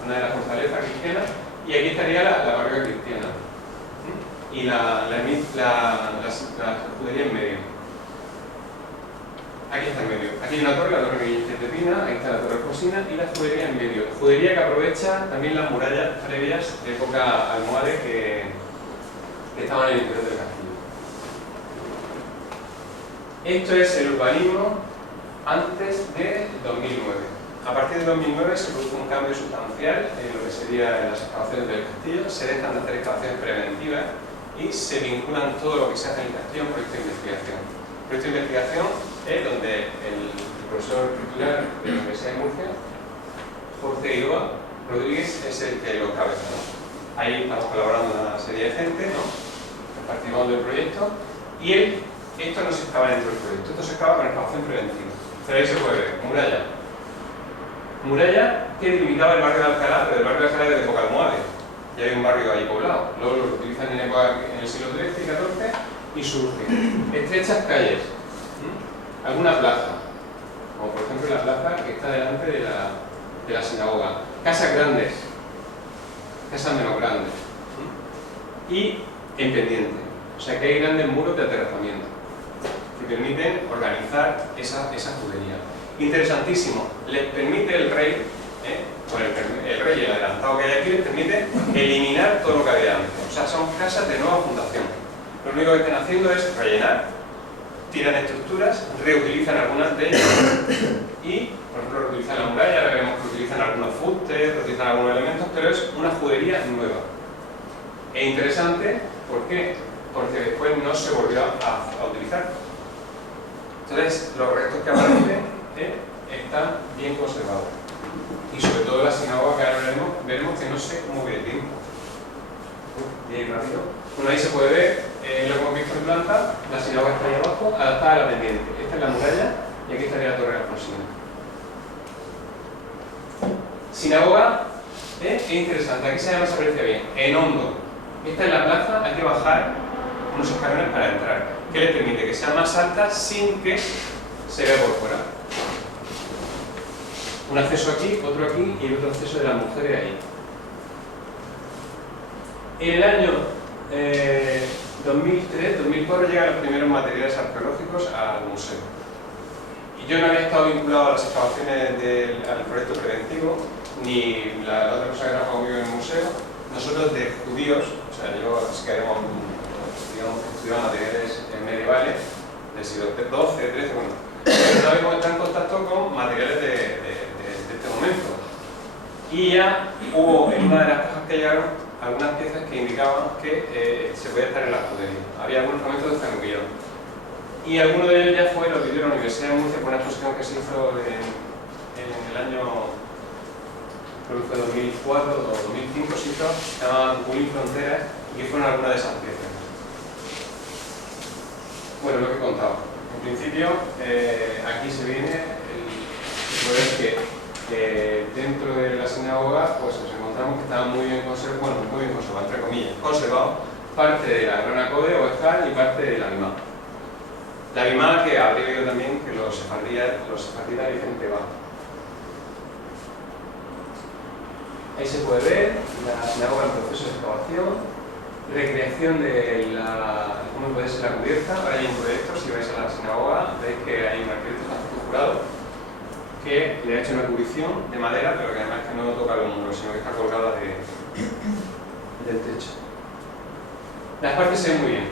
zona de la fortaleza cristiana, y aquí estaría la parroquia cristiana. Y la judería en medio. Aquí está en medio. Aquí hay una torre, la torre de Pina, ahí está la torre Alfonsina y la judería en medio. Judería que aprovecha también las murallas previas de época almohade que estaban en el interior del castillo. Esto es el urbanismo antes de 2009. A partir de 2009 se produce un cambio sustancial en lo que sería las excavaciones del castillo. Se dejan de hacer excavaciones preventivas y se vinculan todo lo que se hace en el castillo a un proyecto de investigación. El proyecto de investigación es donde el profesor titular de la Universidad de Murcia, Jorge Iroa Rodríguez, es el que lo cabeza, ¿no? Ahí estamos colaborando una serie de gente, ¿no?, participando del proyecto, y esto no se excava dentro del proyecto, esto se excava con excavación preventiva. Pero ahí se puede ver, muralla. Muralla que delimitaba el barrio de Alcalá, pero el barrio de Alcalá es de época almohade. Ya hay un barrio ahí poblado. Luego lo utilizan en el siglo XIII y XIV y surgen estrechas calles, alguna plaza, como por ejemplo la plaza que está delante de la sinagoga, casas grandes, casas menos grandes, y en pendiente. O sea que hay grandes muros de aterrazamiento que permiten organizar esa judería. Interesantísimo, les permite el rey, el rey, el adelantado que hay aquí, les permite eliminar todo lo que había antes. O sea, son casas de nueva fundación. Lo único que están haciendo es rellenar, tiran estructuras, reutilizan algunas de ellas y, por ejemplo, reutilizan la muralla, ahora veremos que utilizan algunos fustes, reutilizan algunos elementos, pero es una judería nueva. E interesante, ¿por qué? Porque después no se volvió a utilizar. Entonces, los restos que aparecen están bien conservados. Y sobre todo la sinagoga, que ahora veremos que no sé cómo ve el tiempo. Bien rápido. Bueno, ahí se puede ver lo que hemos visto en planta, la sinagoga está ahí abajo, adaptada a la pendiente. Esta es la muralla y aquí estaría la torre alfonsina. Sinagoga, es interesante, aquí se aprecia bien, en hondo. Esta es la plaza, hay que bajar unos escalones para entrar, que le permite que sea más alta sin que se vea por fuera. Un acceso aquí, otro aquí y el otro acceso de las mujeres ahí. En el año 2003-2004 llegan los primeros materiales arqueológicos al museo. Y yo no había estado vinculado a las excavaciones al proyecto preventivo, ni la otra persona que trabajaba conmigo en el museo. Nosotros de judíos, o sea, yo sí que habíamos estudiado materiales medievales del siglo XII, XIII, bueno, pero no habíamos estado en contacto con materiales de este momento. Y ya hubo en una de las cajas que llegaron algunas piezas que indicaban que se podía estar en la judería. Había algunos fragmentos de ferrocarril. Y alguno de ellos ya fue lo que dio la Universidad de Murcia por una exposición que se hizo en el año, creo que fue 2004 o 2005, se hizo, se llamaban Bullying Fronteras, y que fueron algunas de esas piezas. Bueno, lo que he contado. En principio, aquí se viene el poder que dentro de la sinagoga pues nos encontramos que estaba muy bien conservado, bueno, muy bien conservado, entre comillas, conservado parte de la Gran Acode o Ejal y parte de la Guimá. La Guimá, que habría oído también que los sefarditas dicen que va. Ahí se puede ver la sinagoga en proceso de excavación, recreación de cómo puede ser la cubierta. Ahora hay un proyecto, si vais a la sinagoga, veis que hay un arquitecto jurado que le ha hecho una cubrición de madera, pero que además que no toca los muros, sino que está colgada del techo. Las partes se ven muy bien.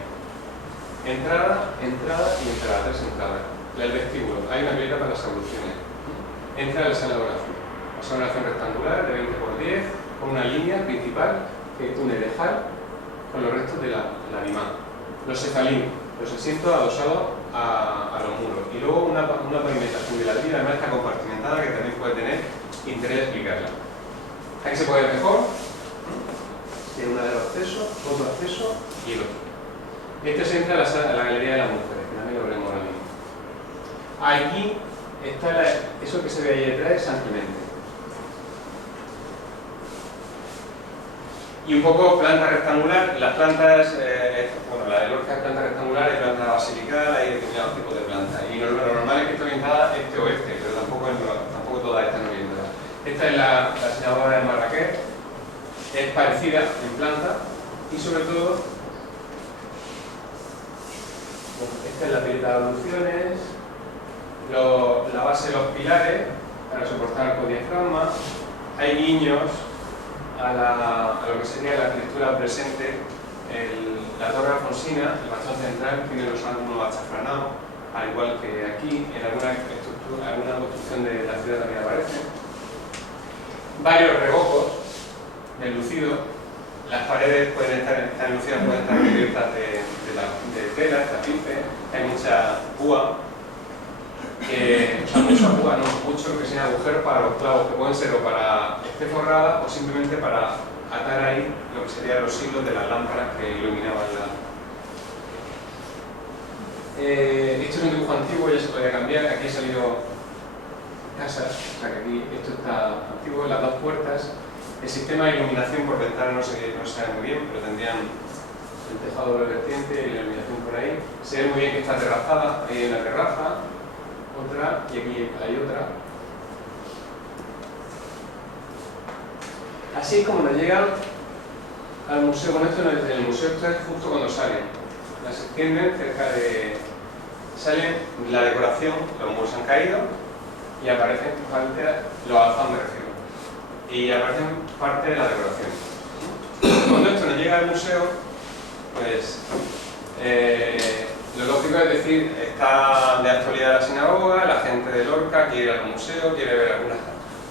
Entrada y entrada, 3 entradas. El vestíbulo, hay una pileta para las abluciones. Entra la sala de oración. La sala de oración rectangular de 20 por 10, con una línea principal que une el ejal con los restos de la Guimá. Los cefalín, los asientos adosados a los muros. Y luego una pavimentación de ladrillo, además está compartimentada, que también puede tener interés explicarla. Aquí se puede ver mejor. Tiene una de los accesos, otro acceso y el otro. Este se entra a la galería de las mujeres, que también lo veremos ahora mismo. Aquí está eso que se ve ahí detrás, es San Clemente. Y un poco planta rectangular, las plantas, bueno, la de Lorca es planta rectangular, hay planta basilical, hay determinados tipos de plantas. Y lo normal es que esté orientada este-oeste, pero tampoco todas están orientadas. Esta es la sinagoga de Marrakech, es parecida en planta y sobre todo, esta es la pileta de abluciones, la base de los pilares para soportar el codiafragma, hay guiños a lo que sería la arquitectura presente. La torre alfonsina, el bastón central, tiene los ángulos achafranados, al igual que aquí, en alguna construcción de la ciudad también aparece. Varios revocos deslucidos, las paredes pueden estar enlucidas, pueden estar cubiertas de tela, tapices, hay mucha púa, mucho que sean agujeros para los clavos, que pueden ser o para esté forrada o simplemente para atar ahí lo que serían los hilos de las lámparas que iluminaban Este es un dibujo antiguo, ya se podía cambiar. Aquí ha salido casas, o sea que aquí esto está antiguo, las dos puertas. El sistema de iluminación por ventana no se sabe muy bien, pero tendrían el tejado de vertiente y la iluminación por ahí. Se ve muy bien que está terrazada, ahí hay una terraza, otra, y aquí hay otra. Así es como nos llegan al museo. Con esto en el museo está justo cuando salen. Las extienden cerca de... Salen la decoración, los muros han caído y aparecen los alfans, me refiero. Y aparecen parte de la decoración. Cuando esto nos llega al museo, pues lo lógico es decir, está de actualidad la sinagoga, la gente de Lorca quiere ir al museo, quiere ver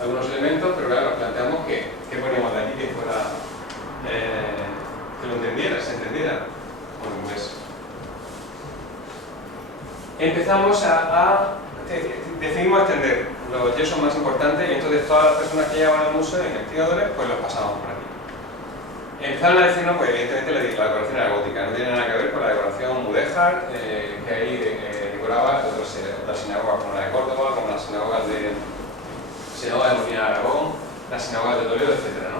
algunos elementos, pero claro, nos planteamos que poníamos de aquí que fuera, que lo entendiera, se entendiera. Bueno, pues empezamos decidimos extender los yesos más importantes y entonces todas las personas que llegaban al museo, investigadores, pues los pasamos por aquí. Empezaron a decirnos, pues evidentemente la decoración era gótica, no tiene nada que ver con la decoración mudéjar que ahí decoraba otras sinagogas como la de Córdoba, como las sinagogas de Molina de Aragón, las sinagogas de Toledo, etc., ¿no?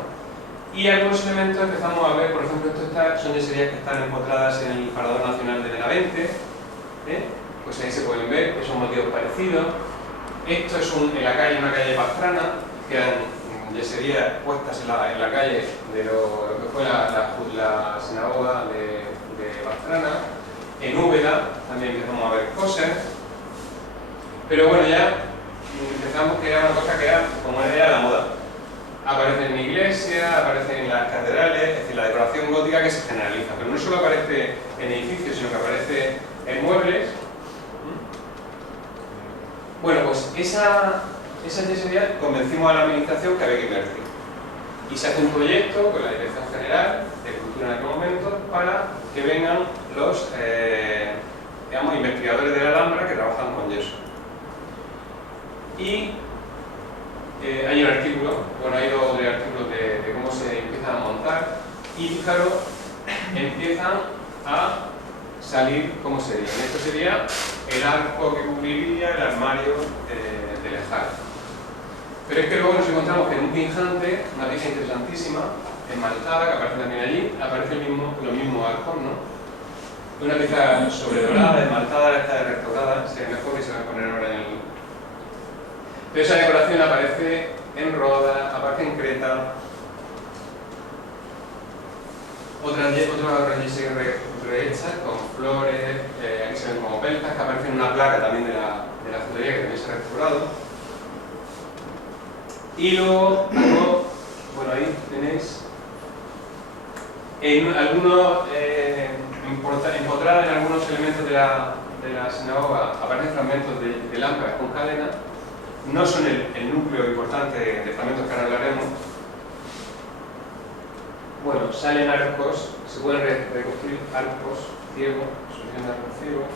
Y algunos elementos empezamos a ver, por ejemplo, son yeserías que están empotradas en el Parador Nacional de Benavente, pues ahí se pueden ver que son motivos parecidos. Esto es en la calle, una calle de Pastrana, que eran yeserías puestas en la calle de lo que fue la sinagoga de Pastrana. En Úbeda también empezamos a ver cosas, pero bueno, ya empezamos que era una cosa que era como era la moda. Aparece en iglesias, aparece en las catedrales, es decir, la decoración gótica que se generaliza, pero no solo aparece en edificios, sino que aparece en muebles. Bueno, pues esa yesería convencimos a la administración que había que invertir. Y se hace un proyecto con la Dirección General de Cultura en aquel momento para que vengan los digamos, investigadores de la Alhambra que trabajan con yeso. Y hay un artículo, bueno, hay 2 o 3 artículos de cómo se empiezan a montar y fijaros, empiezan a salir cómo sería. Esto sería el arco que cubriría el armario de Lejar. Pero es que luego nos encontramos que en un pinjante, una pieza interesantísima, enmaltada, que aparece también allí, aparece lo mismo arcos, ¿no? Una pieza sobredorada, enmaltada, esta restaurada, sería mejor que se va a poner ahora en el... Pero esa decoración aparece en Roda, aparece en Creta, otra yesería rehecha con flores, aquí se ven como peltas, que aparece en una placa también de la judería que también se ha restaurado. Y luego, bueno, ahí tenéis empotradas en algunos elementos de la sinagoga, aparecen fragmentos de lámparas con cadena. No son el núcleo importante de fragmentos que ahora hablaremos. Bueno, salen arcos, se pueden reconstruir arcos ciegos, solución de arcos ciegos.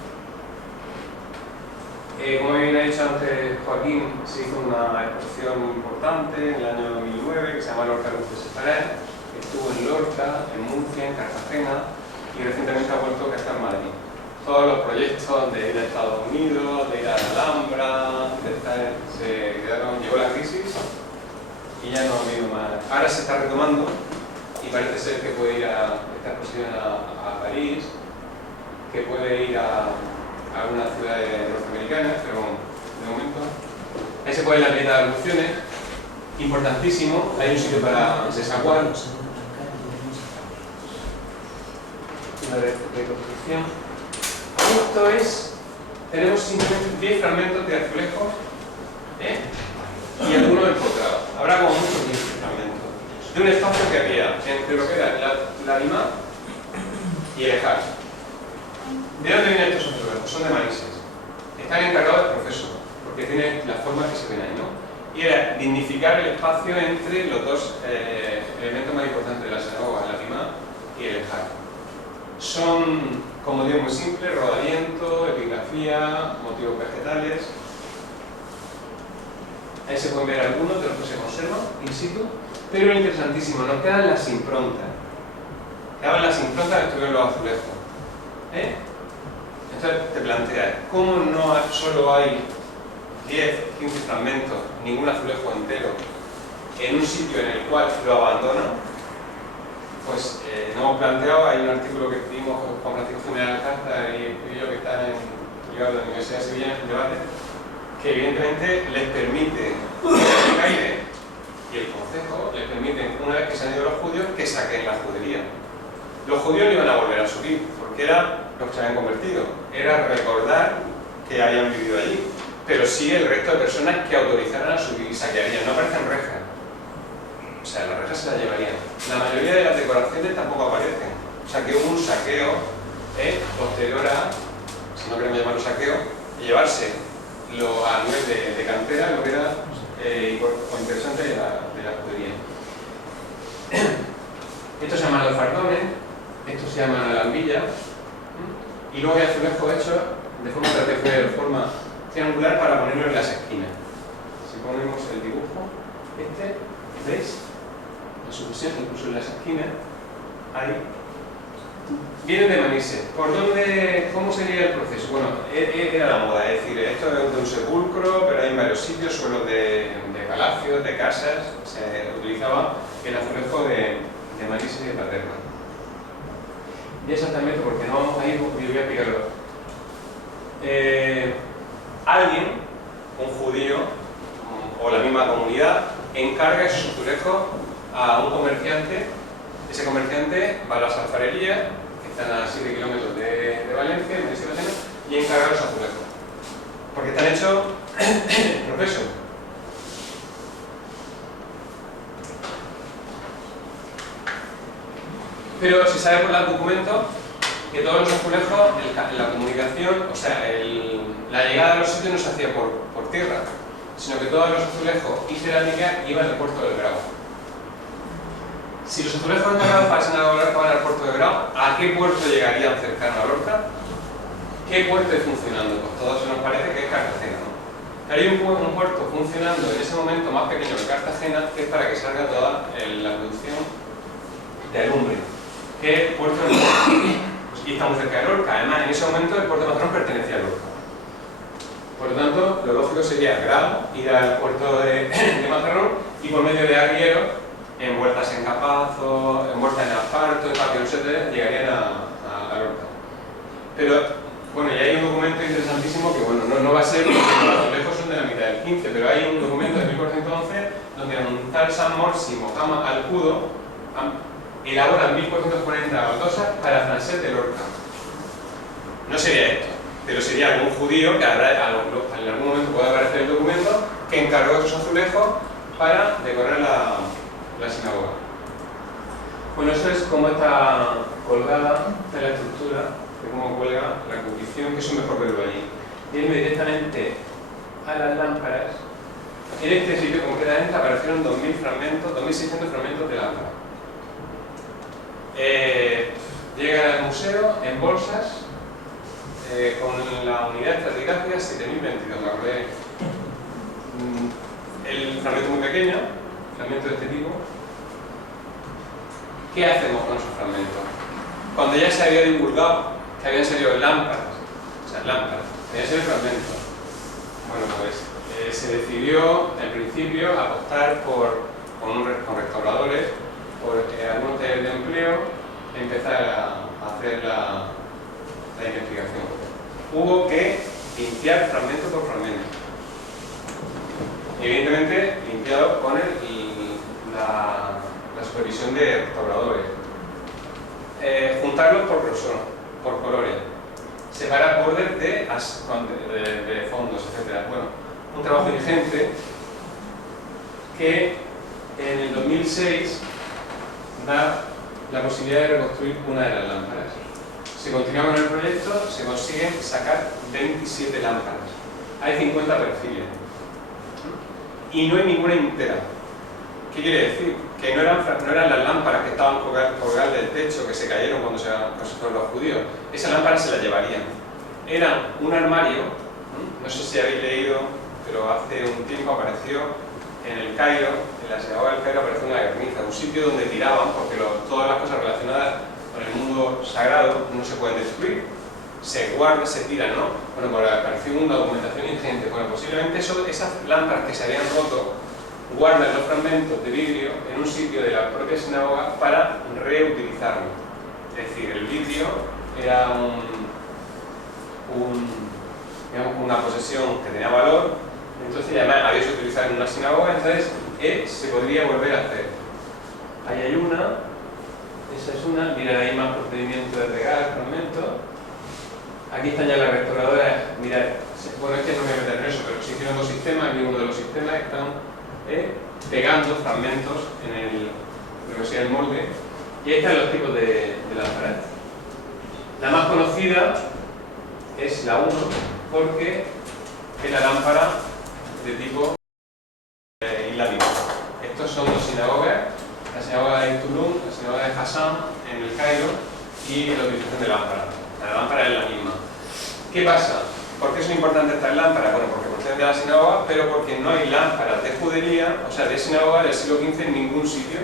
Como bien ha dicho antes Joaquín, se hizo una exposición importante en el año 2009 que se llama Lorca Luz de Separar, que estuvo en Lorca, en Murcia, en Cartagena y recientemente ha vuelto a estar en Madrid. Todos los proyectos de ir a Estados Unidos, de ir a la Alhambra, llegó la crisis y ya no ha habido más. Ahora se está retomando y parece ser que puede ir a esta exposición a París, que puede ir a algunas ciudades norteamericanas, pero de momento ahí se puede ver la grieta de erupciones, importantísimo, hay un sitio para desaguar, una reconstrucción. Esto es, tenemos simplemente 10 fragmentos de azulejos y algunos empotrados. Habrá como muchos 10 fragmentos de un espacio que había entre lo que era la Lima y el Ejar. ¿De dónde vienen estos azulejos? Son de Manises. Están encargados del proceso, porque tienen las formas que se ven ahí, ¿no? Y era dignificar el espacio entre los dos elementos más importantes de la sinagoga, la Lima y el Ejar. Son, como digo, muy simples: rodamiento, epigrafía, motivos vegetales. Ahí se pueden ver algunos de los que se conservan in situ, pero lo interesantísimo, nos quedan las improntas. Quedaban las improntas que estuvieron los azulejos. Entonces te planteas, ¿cómo no solo hay 10, 15 fragmentos, ningún azulejo entero, en un sitio en el cual lo abandonan, pues nos hemos planteado, hay un artículo que escribimos con Francisco Jiménez Alcázar y yo que están ligados a la Universidad de Sevilla en el debate, que evidentemente les permite el aire y el concejo, les permiten, una vez que se han ido los judíos, que saquen la judería. Los judíos no iban a volver a subir, porque eran los que se habían convertido. Era recordar que habían vivido allí, pero sí el resto de personas que autorizaran a subir y saquearían. No aparecen rejas. O sea, las rejas se las llevarían. La mayoría de las decoraciones tampoco aparecen. O sea, que hubo un saqueo posterior a, si no queremos llamarlo saqueo, llevarse a nivel de cantera lo que era lo interesante de la judería. Estos se llaman los fardones, estos se llaman alambilla, y luego hay azulejos hechos de forma trapezoidal, de forma triangular para ponerlo en las esquinas. Si ponemos el dibujo, ¿veis? La sucesión, incluso en las esquinas, ahí. Vienen de Manises. ¿Por dónde, cómo sería el proceso? Bueno, era la moda, es decir, esto es de un sepulcro, pero hay en varios sitios, suelos de palacios, de casas, se utilizaba el azulejo de Manises y de Paterna. Y exactamente, porque no vamos a ir, yo voy a explicarlo. Alguien, un judío o la misma comunidad, encarga esos azulejos a un comerciante. Ese comerciante va a las alfarerías, que están a 7 kilómetros de Valencia, y encarga los azulejos. Porque están hechos en proceso. Pero se sabe por los documentos que todos los azulejos, la comunicación, o sea, la llegada a los sitios no se hacía por tierra, sino que todos los azulejos y cerámica iban al puerto del Grao. Si los azulejos encargados pasan a Lorca van al puerto de Grao, ¿a qué puerto llegarían cercano a Lorca? ¿Qué puerto está funcionando? Pues todo eso nos parece que es Cartagena, ¿no? Hay un puerto funcionando en ese momento más pequeño que Cartagena, que es para que salga toda la producción de alumbre, que es el puerto de Lorca. Y está muy cerca de Lorca. Además, en ese momento el puerto de Mazarrón pertenecía a Lorca. Por lo tanto, lo lógico sería Grao, ir al puerto de Mazarrón y por medio de arrieros, envueltas en capazos, envueltas en asfalto, en papiros, etc., llegarían a Lorca. Pero, bueno, y hay un documento interesantísimo que, bueno, no va a ser, porque los azulejos son de la mitad del 15, pero hay un documento de 1411 donde un tal San Mórsimo Alcudo elabora en 1440 baldosas para Francesc de Lorca. No sería esto, pero sería algún judío que en algún momento puede aparecer el documento que encargó esos azulejos para decorar la sinagoga. Bueno, eso es cómo está colgada en la estructura, de cómo cuelga la cubrición, que eso es mejor verlo allí. Irme directamente a las lámparas. En este sitio concretamente aparecieron 2.000 fragmentos, 2.600 fragmentos de lámpara. Llegan al museo en bolsas con la unidad estratigráfica 7022, me acordé. El fragmento muy pequeño, fragmento de este tipo. ¿Qué hacemos con esos fragmentos? Cuando ya se había divulgado que habían salido lámparas, habían salido fragmentos, bueno, pues se decidió en principio apostar con restauradores, por algunos talleres de empleo, empezar a hacer la investigación. Hubo que limpiar fragmento por fragmento. Evidentemente, limpiado con la supervisión de restauradores. Juntarlos por grosor, por colores. Separar bordes de fondos, etc. Bueno, un trabajo ingente que en el 2006 da la posibilidad de reconstruir una de las lámparas. Se continúa con el proyecto, se consiguen sacar 27 lámparas. Hay 50 perfiles. Y no hay ninguna entera. ¿Qué quiere decir? Que no eran las lámparas que estaban colgadas del techo, que se cayeron cuando se fueron los judíos. Esas lámparas se las llevarían. Eran un armario, no sé si habéis leído, pero hace un tiempo apareció en el Cairo, en la sinagoga del Cairo apareció una guerniza, un sitio donde tiraban, porque todas las cosas relacionadas con el mundo sagrado no se pueden destruir. se guarda, se tira, ¿no? Bueno, pues apareció una documentación ingente. Bueno, posiblemente esas lámparas que se habían roto guardan los fragmentos de vidrio en un sitio de la propia sinagoga para reutilizarlo. Es decir, el vidrio era digamos, una posesión que tenía valor, entonces además había sido utilizado en una sinagoga, entonces se podría volver a hacer. Ahí hay una, esa es una, mirad ahí más procedimiento de regar, fragmentos. Aquí están ya las restauradoras, mirad, bueno, es que no me voy a meter en eso, pero se hicieron dos sistemas, aquí uno de los sistemas están pegando fragmentos en lo que sea el molde, y ahí están los tipos de lámparas. La más conocida es la 1, porque es la lámpara de tipo islámico. Estos son dos sinagogas, la sinagoga de Tulum, la sinagoga de Hassan en el Cairo, y la utilización de lámparas. La lámpara es la misma. ¿Qué pasa? ¿Por qué son importantes estas lámparas? Bueno, porque proceden de la sinagoga, pero porque no hay lámparas de judería, o sea, de sinagoga del siglo XV en ningún sitio,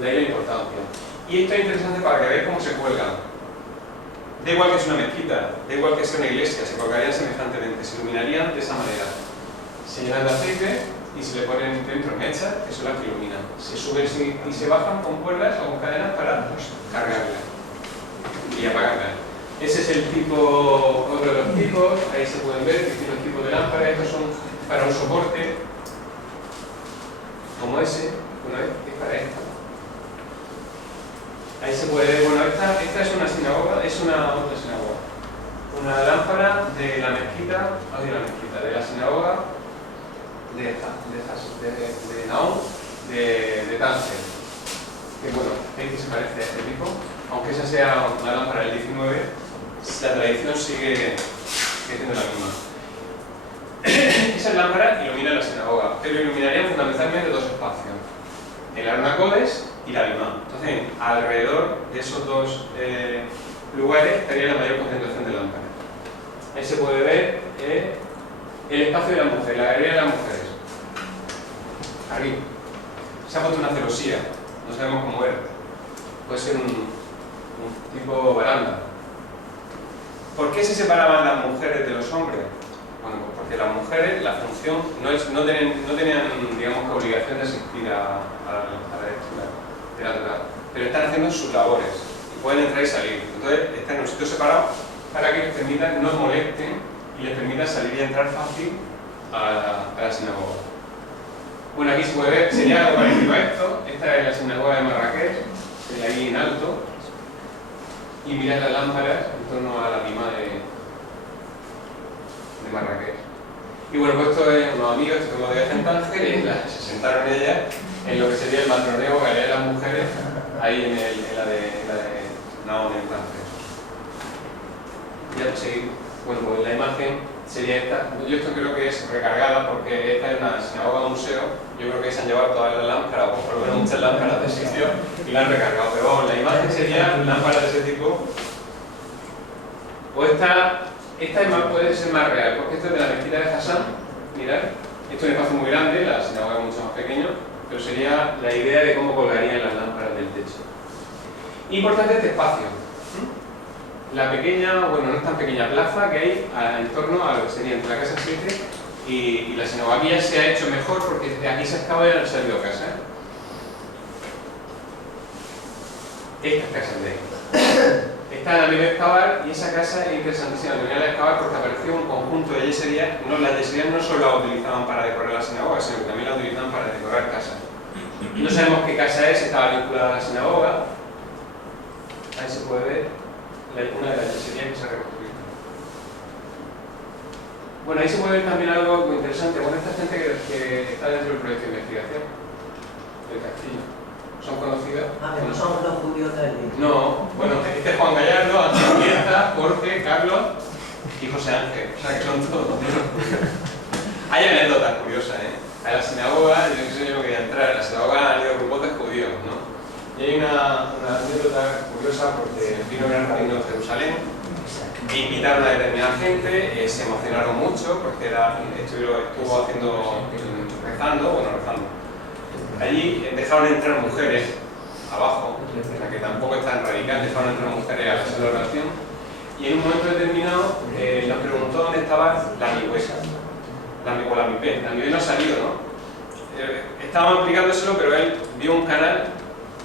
de ahí la importancia. Y esto es interesante para que veáis cómo se cuelgan. Da igual que sea una mezquita, da igual que sea una iglesia, se colgarían semejantemente, se iluminarían de esa manera. Se llenan de aceite y se le ponen dentro mechas, que son las que iluminan. Se suben y se bajan con cuerdas o con cadenas para cargarlas y apagarlas. Ese es el tipo, otro de los tipos, ahí se pueden ver distintos tipos de lámparas. Estos son para un soporte como ese, bueno, es para esta. Ahí se puede ver, bueno, esta es una sinagoga, es una otra sinagoga. Una lámpara de la mezquita, no de la mezquita, de la sinagoga de Nahum, de Tánger. Que bueno, veis que se parece a este tipo, aunque esa sea una lámpara del 19, la tradición sigue siendo la misma. Esas lámparas iluminan la sinagoga, pero iluminarían fundamentalmente dos espacios: el Aron HaKodesh y la Bimá. Entonces, alrededor de esos dos lugares estaría la mayor concentración de lámparas. Ahí se puede ver el espacio de la mujer, la galería de las mujeres. Aquí se ha puesto una celosía, no sabemos cómo era. Puede ser un tipo baranda. ¿Por qué se separaban las mujeres de los hombres? Bueno, pues porque las mujeres, la función, no tenían digamos, obligación de asistir a la lectura de la Torá, pero están haciendo sus labores y pueden entrar y salir. Entonces están en un sitio separado para que les permitan, no molesten y les permita salir y entrar fácil a la sinagoga. Bueno, aquí se puede ver, sería algo parecido a esto. Esta es la sinagoga de Marrakech, de ahí en alto, y mirad las lámparas en torno a la Bimá de Marrakech. Y bueno, pues esto es unos amigos que fuimos de viaje en Tánger y se sentaron ellas en lo que sería el matroneo, galería de las mujeres, ahí en la de Nahum en Tánger. Ya seguimos. Bueno, pues la imagen sería esta. Yo esto creo que es recargada porque esta es una sinagoga museo. Yo creo que se han llevado todas las lámparas, o por lo menos muchas lámparas de sitio, y la han recargado. Pero vamos, la imagen sería lámparas de ese tipo. O esta imagen puede ser más real, porque esto es de la mezquita de Hassan. Mirad, esto es un espacio muy grande, la sinagoga es mucho más pequeño, pero sería la idea de cómo colgarían las lámparas del techo. Importante este espacio. La pequeña, bueno, no es tan pequeña plaza que hay en torno a lo que sería entre la casa 7 y la sinagoga. Aquí ya se ha hecho mejor porque desde aquí se excava y han salido casas. Estas casas de ahí. Esta la vino a excavar y esa casa es interesantísima. La venía a excavar porque apareció un conjunto de yeserías. Las yeserías no solo la utilizaban para decorar la sinagoga, sino que también la utilizaban para decorar casas. No sabemos qué casa es, estaba vinculada a la sinagoga. Ahí se puede ver una de las yeserías que se ha reconstruido. Bueno, ahí se puede ver también algo muy interesante. Bueno, esta gente que está dentro del proyecto de investigación del castillo. ¿Son conocidos? Que no somos los judíos de allí. No, bueno, este es Juan Gallardo, Antonio, Jorge, Carlos y José Ángel. O sea que son todos. Hay anécdotas curiosas, ¿eh? A la sinagoga, yo no quería entrar, a la sinagoga han ido grupos de judíos, ¿no? Y hay una anécdota curiosa porque vino el gran rabino de Jerusalén e invitaron a determinada gente, se emocionaron mucho porque estuvo rezando. Allí dejaron entrar mujeres abajo, en la que tampoco es tan radical, dejaron entrar mujeres a la celebración y en un momento determinado nos preguntó dónde estaba la amigüesa, o la amipé. La amipé no ha salido, ¿no? Estábamos explicándoselo, pero él vio un canal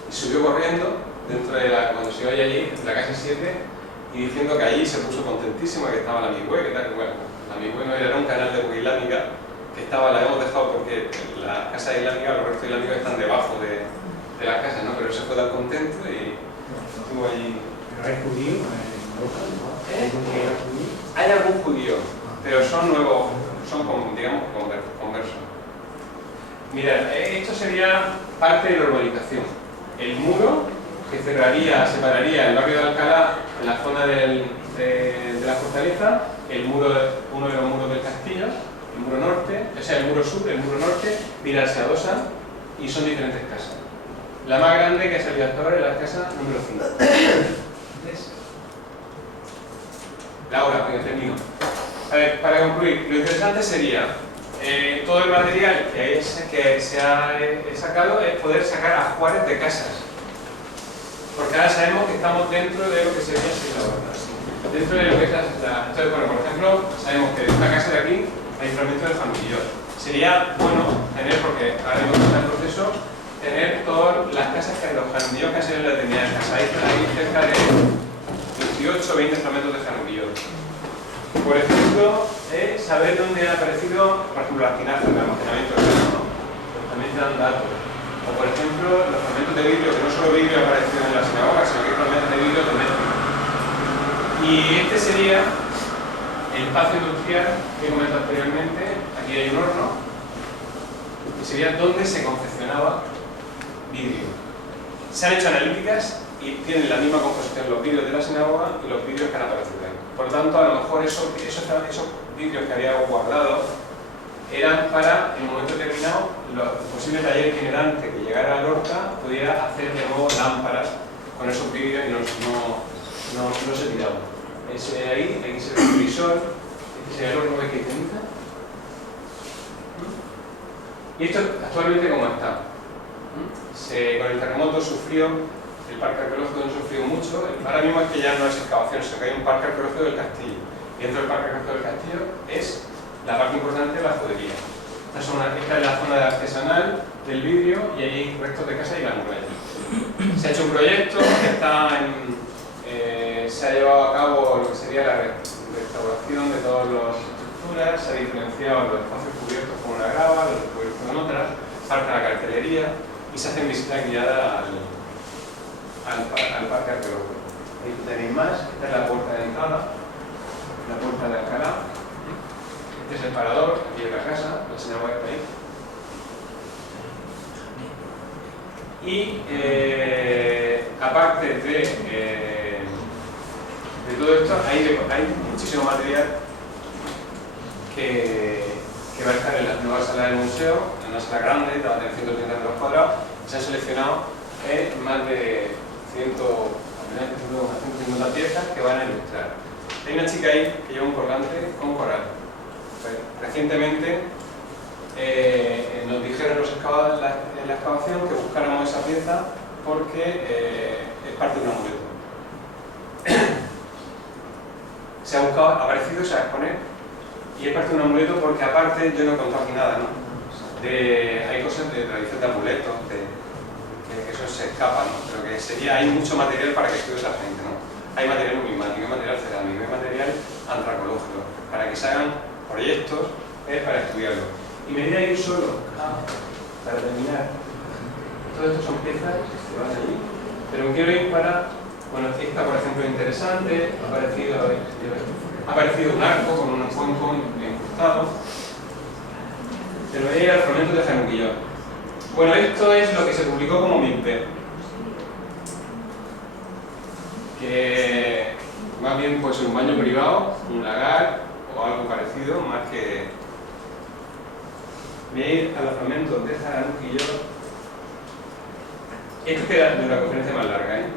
y subió corriendo dentro de cuando se oye allí, en la casa 7, y diciendo que allí se puso contentísimo que estaba la amigüe, que tal, bueno, la amigüe no era un canal de web islámica, que la hemos dejado porque las casas islámicas, los restos islámicos están debajo de las casas, ¿no? Pero él se fue tan contento y estuvo allí. ¿Pero es judío? Hay algún judío, pero son nuevos, son digamos conversos. Mira, esto sería parte de la urbanización. El muro que separaría el barrio de Alcalá en la zona de la fortaleza, uno de los muros del castillo, el muro norte, o sea, el muro sur, el muro norte, mira hacia Adosa y son diferentes casas. La más grande que ha salido hasta ahora es la casa número 5. Laura, que termino. A ver, para concluir, lo interesante sería todo el material que se ha sacado es poder sacar ajuares de casas. Porque ahora sabemos que estamos dentro de lo que sería dentro de lo que es entonces, bueno, por ejemplo, sabemos que en esta casa de aquí hay fragmentos de Janudillor. Sería bueno tener, porque ahora mismo está el proceso, tener todas las casas que los Janudillor que han sido en la determinada casa. Hay cerca de 18 o 20 fragmentos de Janudillor. Por ejemplo, saber dónde han aparecido, por ejemplo, las tinajas de almacenamiento de gas, ¿no? Pues también te dan datos. O por ejemplo, los fragmentos de vidrio, que no solo vidrio ha aparecido en la sinagoga, sino que hay fragmentos de vidrio domésticos. Y este sería el espacio industrial que he comentado anteriormente. Aquí hay un horno, que sería donde se confeccionaba vidrio. Se han hecho analíticas y tienen la misma composición los vidrios de la sinagoga y los vidrios que han aparecido ahí. Por lo tanto, a lo mejor esos vidrios que había guardado eran para, en un momento determinado, el posible taller itinerante que llegara a Lorca pudiera hacer de nuevo lámparas con esos vidrios y no se tiraban. Ese de ahí, aquí se ve el visor, este sería el horno que utiliza. Y esto actualmente, ¿cómo está? Con el terremoto sufrió, el parque arqueológico no sufrió mucho. Ahora mismo es que ya no es excavación, sino que hay un parque arqueológico del castillo. Y dentro del parque arqueológico del castillo es la parte importante de la joyería. Esta es la zona de artesanal del vidrio y hay restos de casa y la muralla. Se ha hecho un proyecto que se ha llevado a cabo lo que sería la restauración de todas las estructuras, se ha diferenciado los espacios cubiertos con una grava, los cubiertos con otras, parte de la cartelería y se hacen visitas guiadas al parque arqueológico. Ahí tenéis más, esta es la puerta de entrada, la puerta de Alcalá. Este es el parador, aquí en la casa, la sinagoga está ahí. Y aparte de todo esto, hay muchísimo material que va a estar en la nueva sala del museo, en una sala grande, que va a tener 130 metros cuadrados. Se han seleccionado más de 150 piezas que van a ilustrar. Hay una chica ahí que lleva un colgante con coral. Recientemente nos dijeron en la excavación que buscáramos esa pieza porque es parte de un amuleto. Se ha buscado, ha aparecido, se va a exponer y es parte de un amuleto porque aparte yo no he contado aquí nada, ¿no? Hay cosas de tradición de amuletos, que eso se escapa, ¿no? Pero que hay mucho material para que estudie la gente, ¿no? Hay material numismático, hay material cerámico, hay material antracológico, para que se hagan proyectos para estudiarlo. Y me voy a ir solo para terminar. Todo esto son piezas que van allí, pero me quiero ir para, bueno, esta por ejemplo es interesante, ha aparecido un arco con un cuenco incrustado, pero voy a ir al fragmento de Janudillor. Bueno, esto es lo que se publicó como MIPE, que más bien puede ser un baño privado, un lagar o algo parecido, más que... Voy a ir a los fragmentos de Janudillor. Esto queda de una conferencia más larga, ¿eh?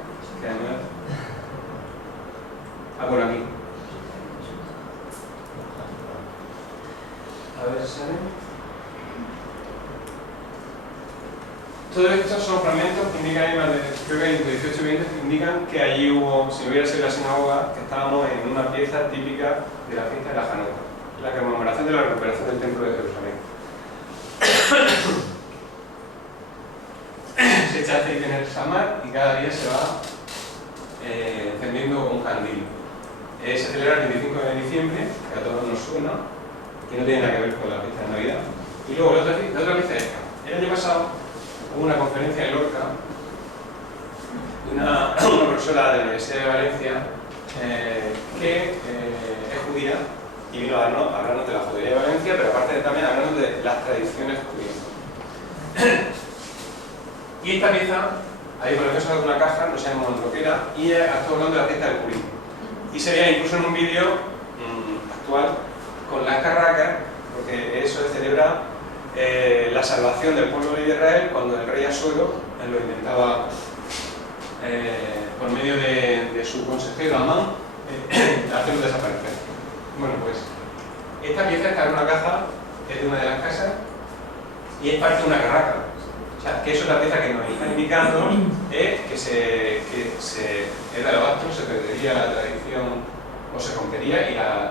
Que además... por aquí. A ver si sale. Todos estos son fragmentos que indican, hay más de, creo que hay 18 evidentes que indican que allí hubo, si no hubiera sido la sinagoga, que estábamos en una pieza típica de la fiesta de la Hanukkah, la conmemoración de la recuperación del templo de Jerusalén. Se echa aceite en el samar y cada día se va encendiendo un candil. Se celebra el 25 de diciembre, que a todos nos suena, que no tiene nada que ver con la fiesta de Navidad. Y luego la otra fiesta es esta. El año pasado hubo una conferencia en Lorca de una profesora de la Universidad de Valencia que es judía y vino a hablarnos de la judería de Valencia, pero aparte también hablarnos de las tradiciones judías. Y esta pieza, ahí por lo menos sacado una caja, no sabemos lo que era, y estuvo hablando de la fiesta del Purim. Y se veía incluso en un vídeo actual con las carracas, porque eso celebra la salvación del pueblo de Israel cuando el rey Asuero lo intentaba, por medio de su consejero Amán, hacerlo desaparecer. Bueno, pues esta pieza está en una caja, es de una de las casas, y es parte de una carraca. O sea, que eso es la pieza que nos está indicando que era el abastro, se perdería la tradición o se rompería y la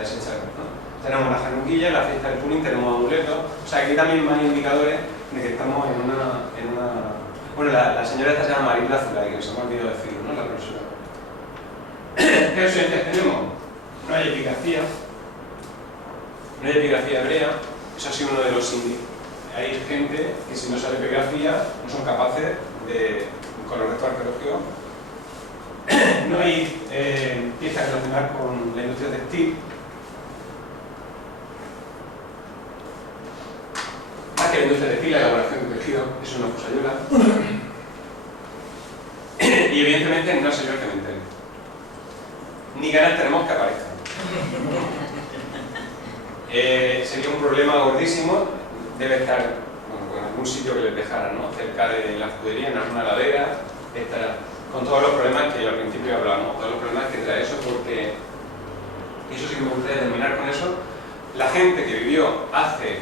desecharon, ¿no? Tenemos una januquilla, en la fiesta del Purim tenemos amuletos, o sea, aquí también más indicadores de que estamos en una... Bueno, la señora esta se llama Maribel Azulay, que se me ha olvidado decirlo, ¿no? La profesora. ¿Qué ausencias tenemos? No hay epigrafía, no hay epigrafía hebrea, eso ha sido uno de los índices. Hay gente que si no sabe epigrafía no son capaces de, con los restos arqueológicos. No hay piezas relacionadas con la industria textil. Más que la industria textil, la elaboración de tejido, eso no es Fusayuela. Y evidentemente no se vio el cementerio. Ni ganas tenemos que aparezcan. Sería un problema gordísimo. Debe estar en algún sitio que les dejara, ¿no? Cerca de la judería, en alguna ladera, estará. Con todos los problemas que yo al principio hablábamos, todos los problemas que trae eso, porque, y eso sí que me gustaría terminar con eso, la gente que vivió hace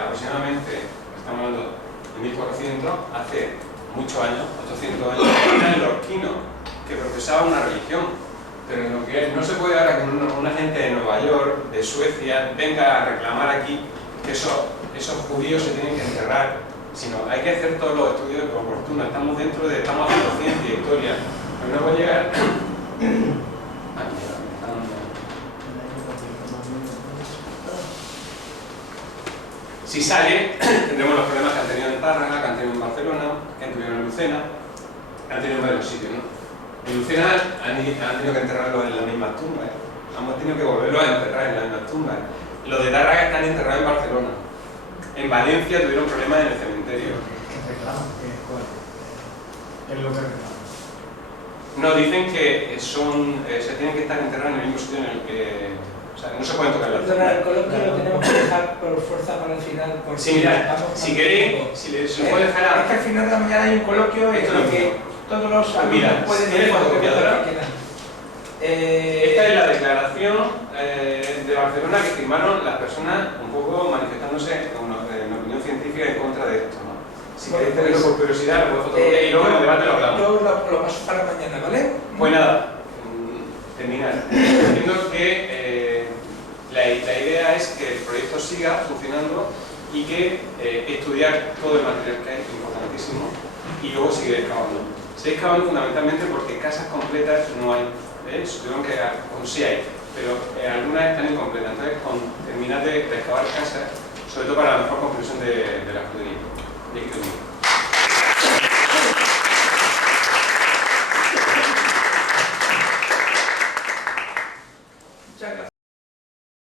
aproximadamente, estamos hablando de 1400, hace muchos años, 800 años, eran lorquinos que profesaban una religión. Pero lo que no se puede ahora que una gente de Nueva York, de Suecia, venga a reclamar aquí que esos judíos se tienen que enterrar, sino hay que hacer todos los estudios oportunos. Estamos haciendo ciencia y historia, pero no puede llegar. Si sale, tendremos los problemas que han tenido en Tárrega, que han tenido en Barcelona, que han tenido en Lucena, que han tenido en varios sitios, ¿no? En Lucena han tenido que enterrarlos en las mismas tumbas, hemos tenido que volverlos a enterrar en las mismas tumbas. Los de Tárrega están enterrados en Barcelona. En Valencia tuvieron problemas en el cementerio. ¿Qué reclaman? ¿Qué es lo que reclaman? No, dicen que se tienen que estar enterrados en el mismo sitio en el que... O sea, no se pueden tocar las tumbas. El coloquio lo tenemos que dejar por fuerza para el final. Sí, mirad, si queréis, se lo puedo dejar a... Es que al final de la mañana hay un coloquio en el que todos los alumnos pueden ¿tienes fotocopiadora? Esta es la declaración de Barcelona que firmaron las personas un poco manifestándose en opinión científica en contra de esto, ¿no? Si queréis tenerlo por curiosidad, lo puedo fotocopiar y luego en el debate lo hablamos. Yo lo paso para mañana, ¿vale? Pues nada, terminar. Entiendo que la idea es que el proyecto siga funcionando y que estudiar todo el material que hay es importantísimo y luego seguir excavando. Seguir excavando fundamentalmente porque casas completas no hay. Tuvieron que, sí hay, pero algunas están incompletas. Entonces, terminar de excavar casas, sobre todo para la mejor comprensión de la judería. Y aquí termino.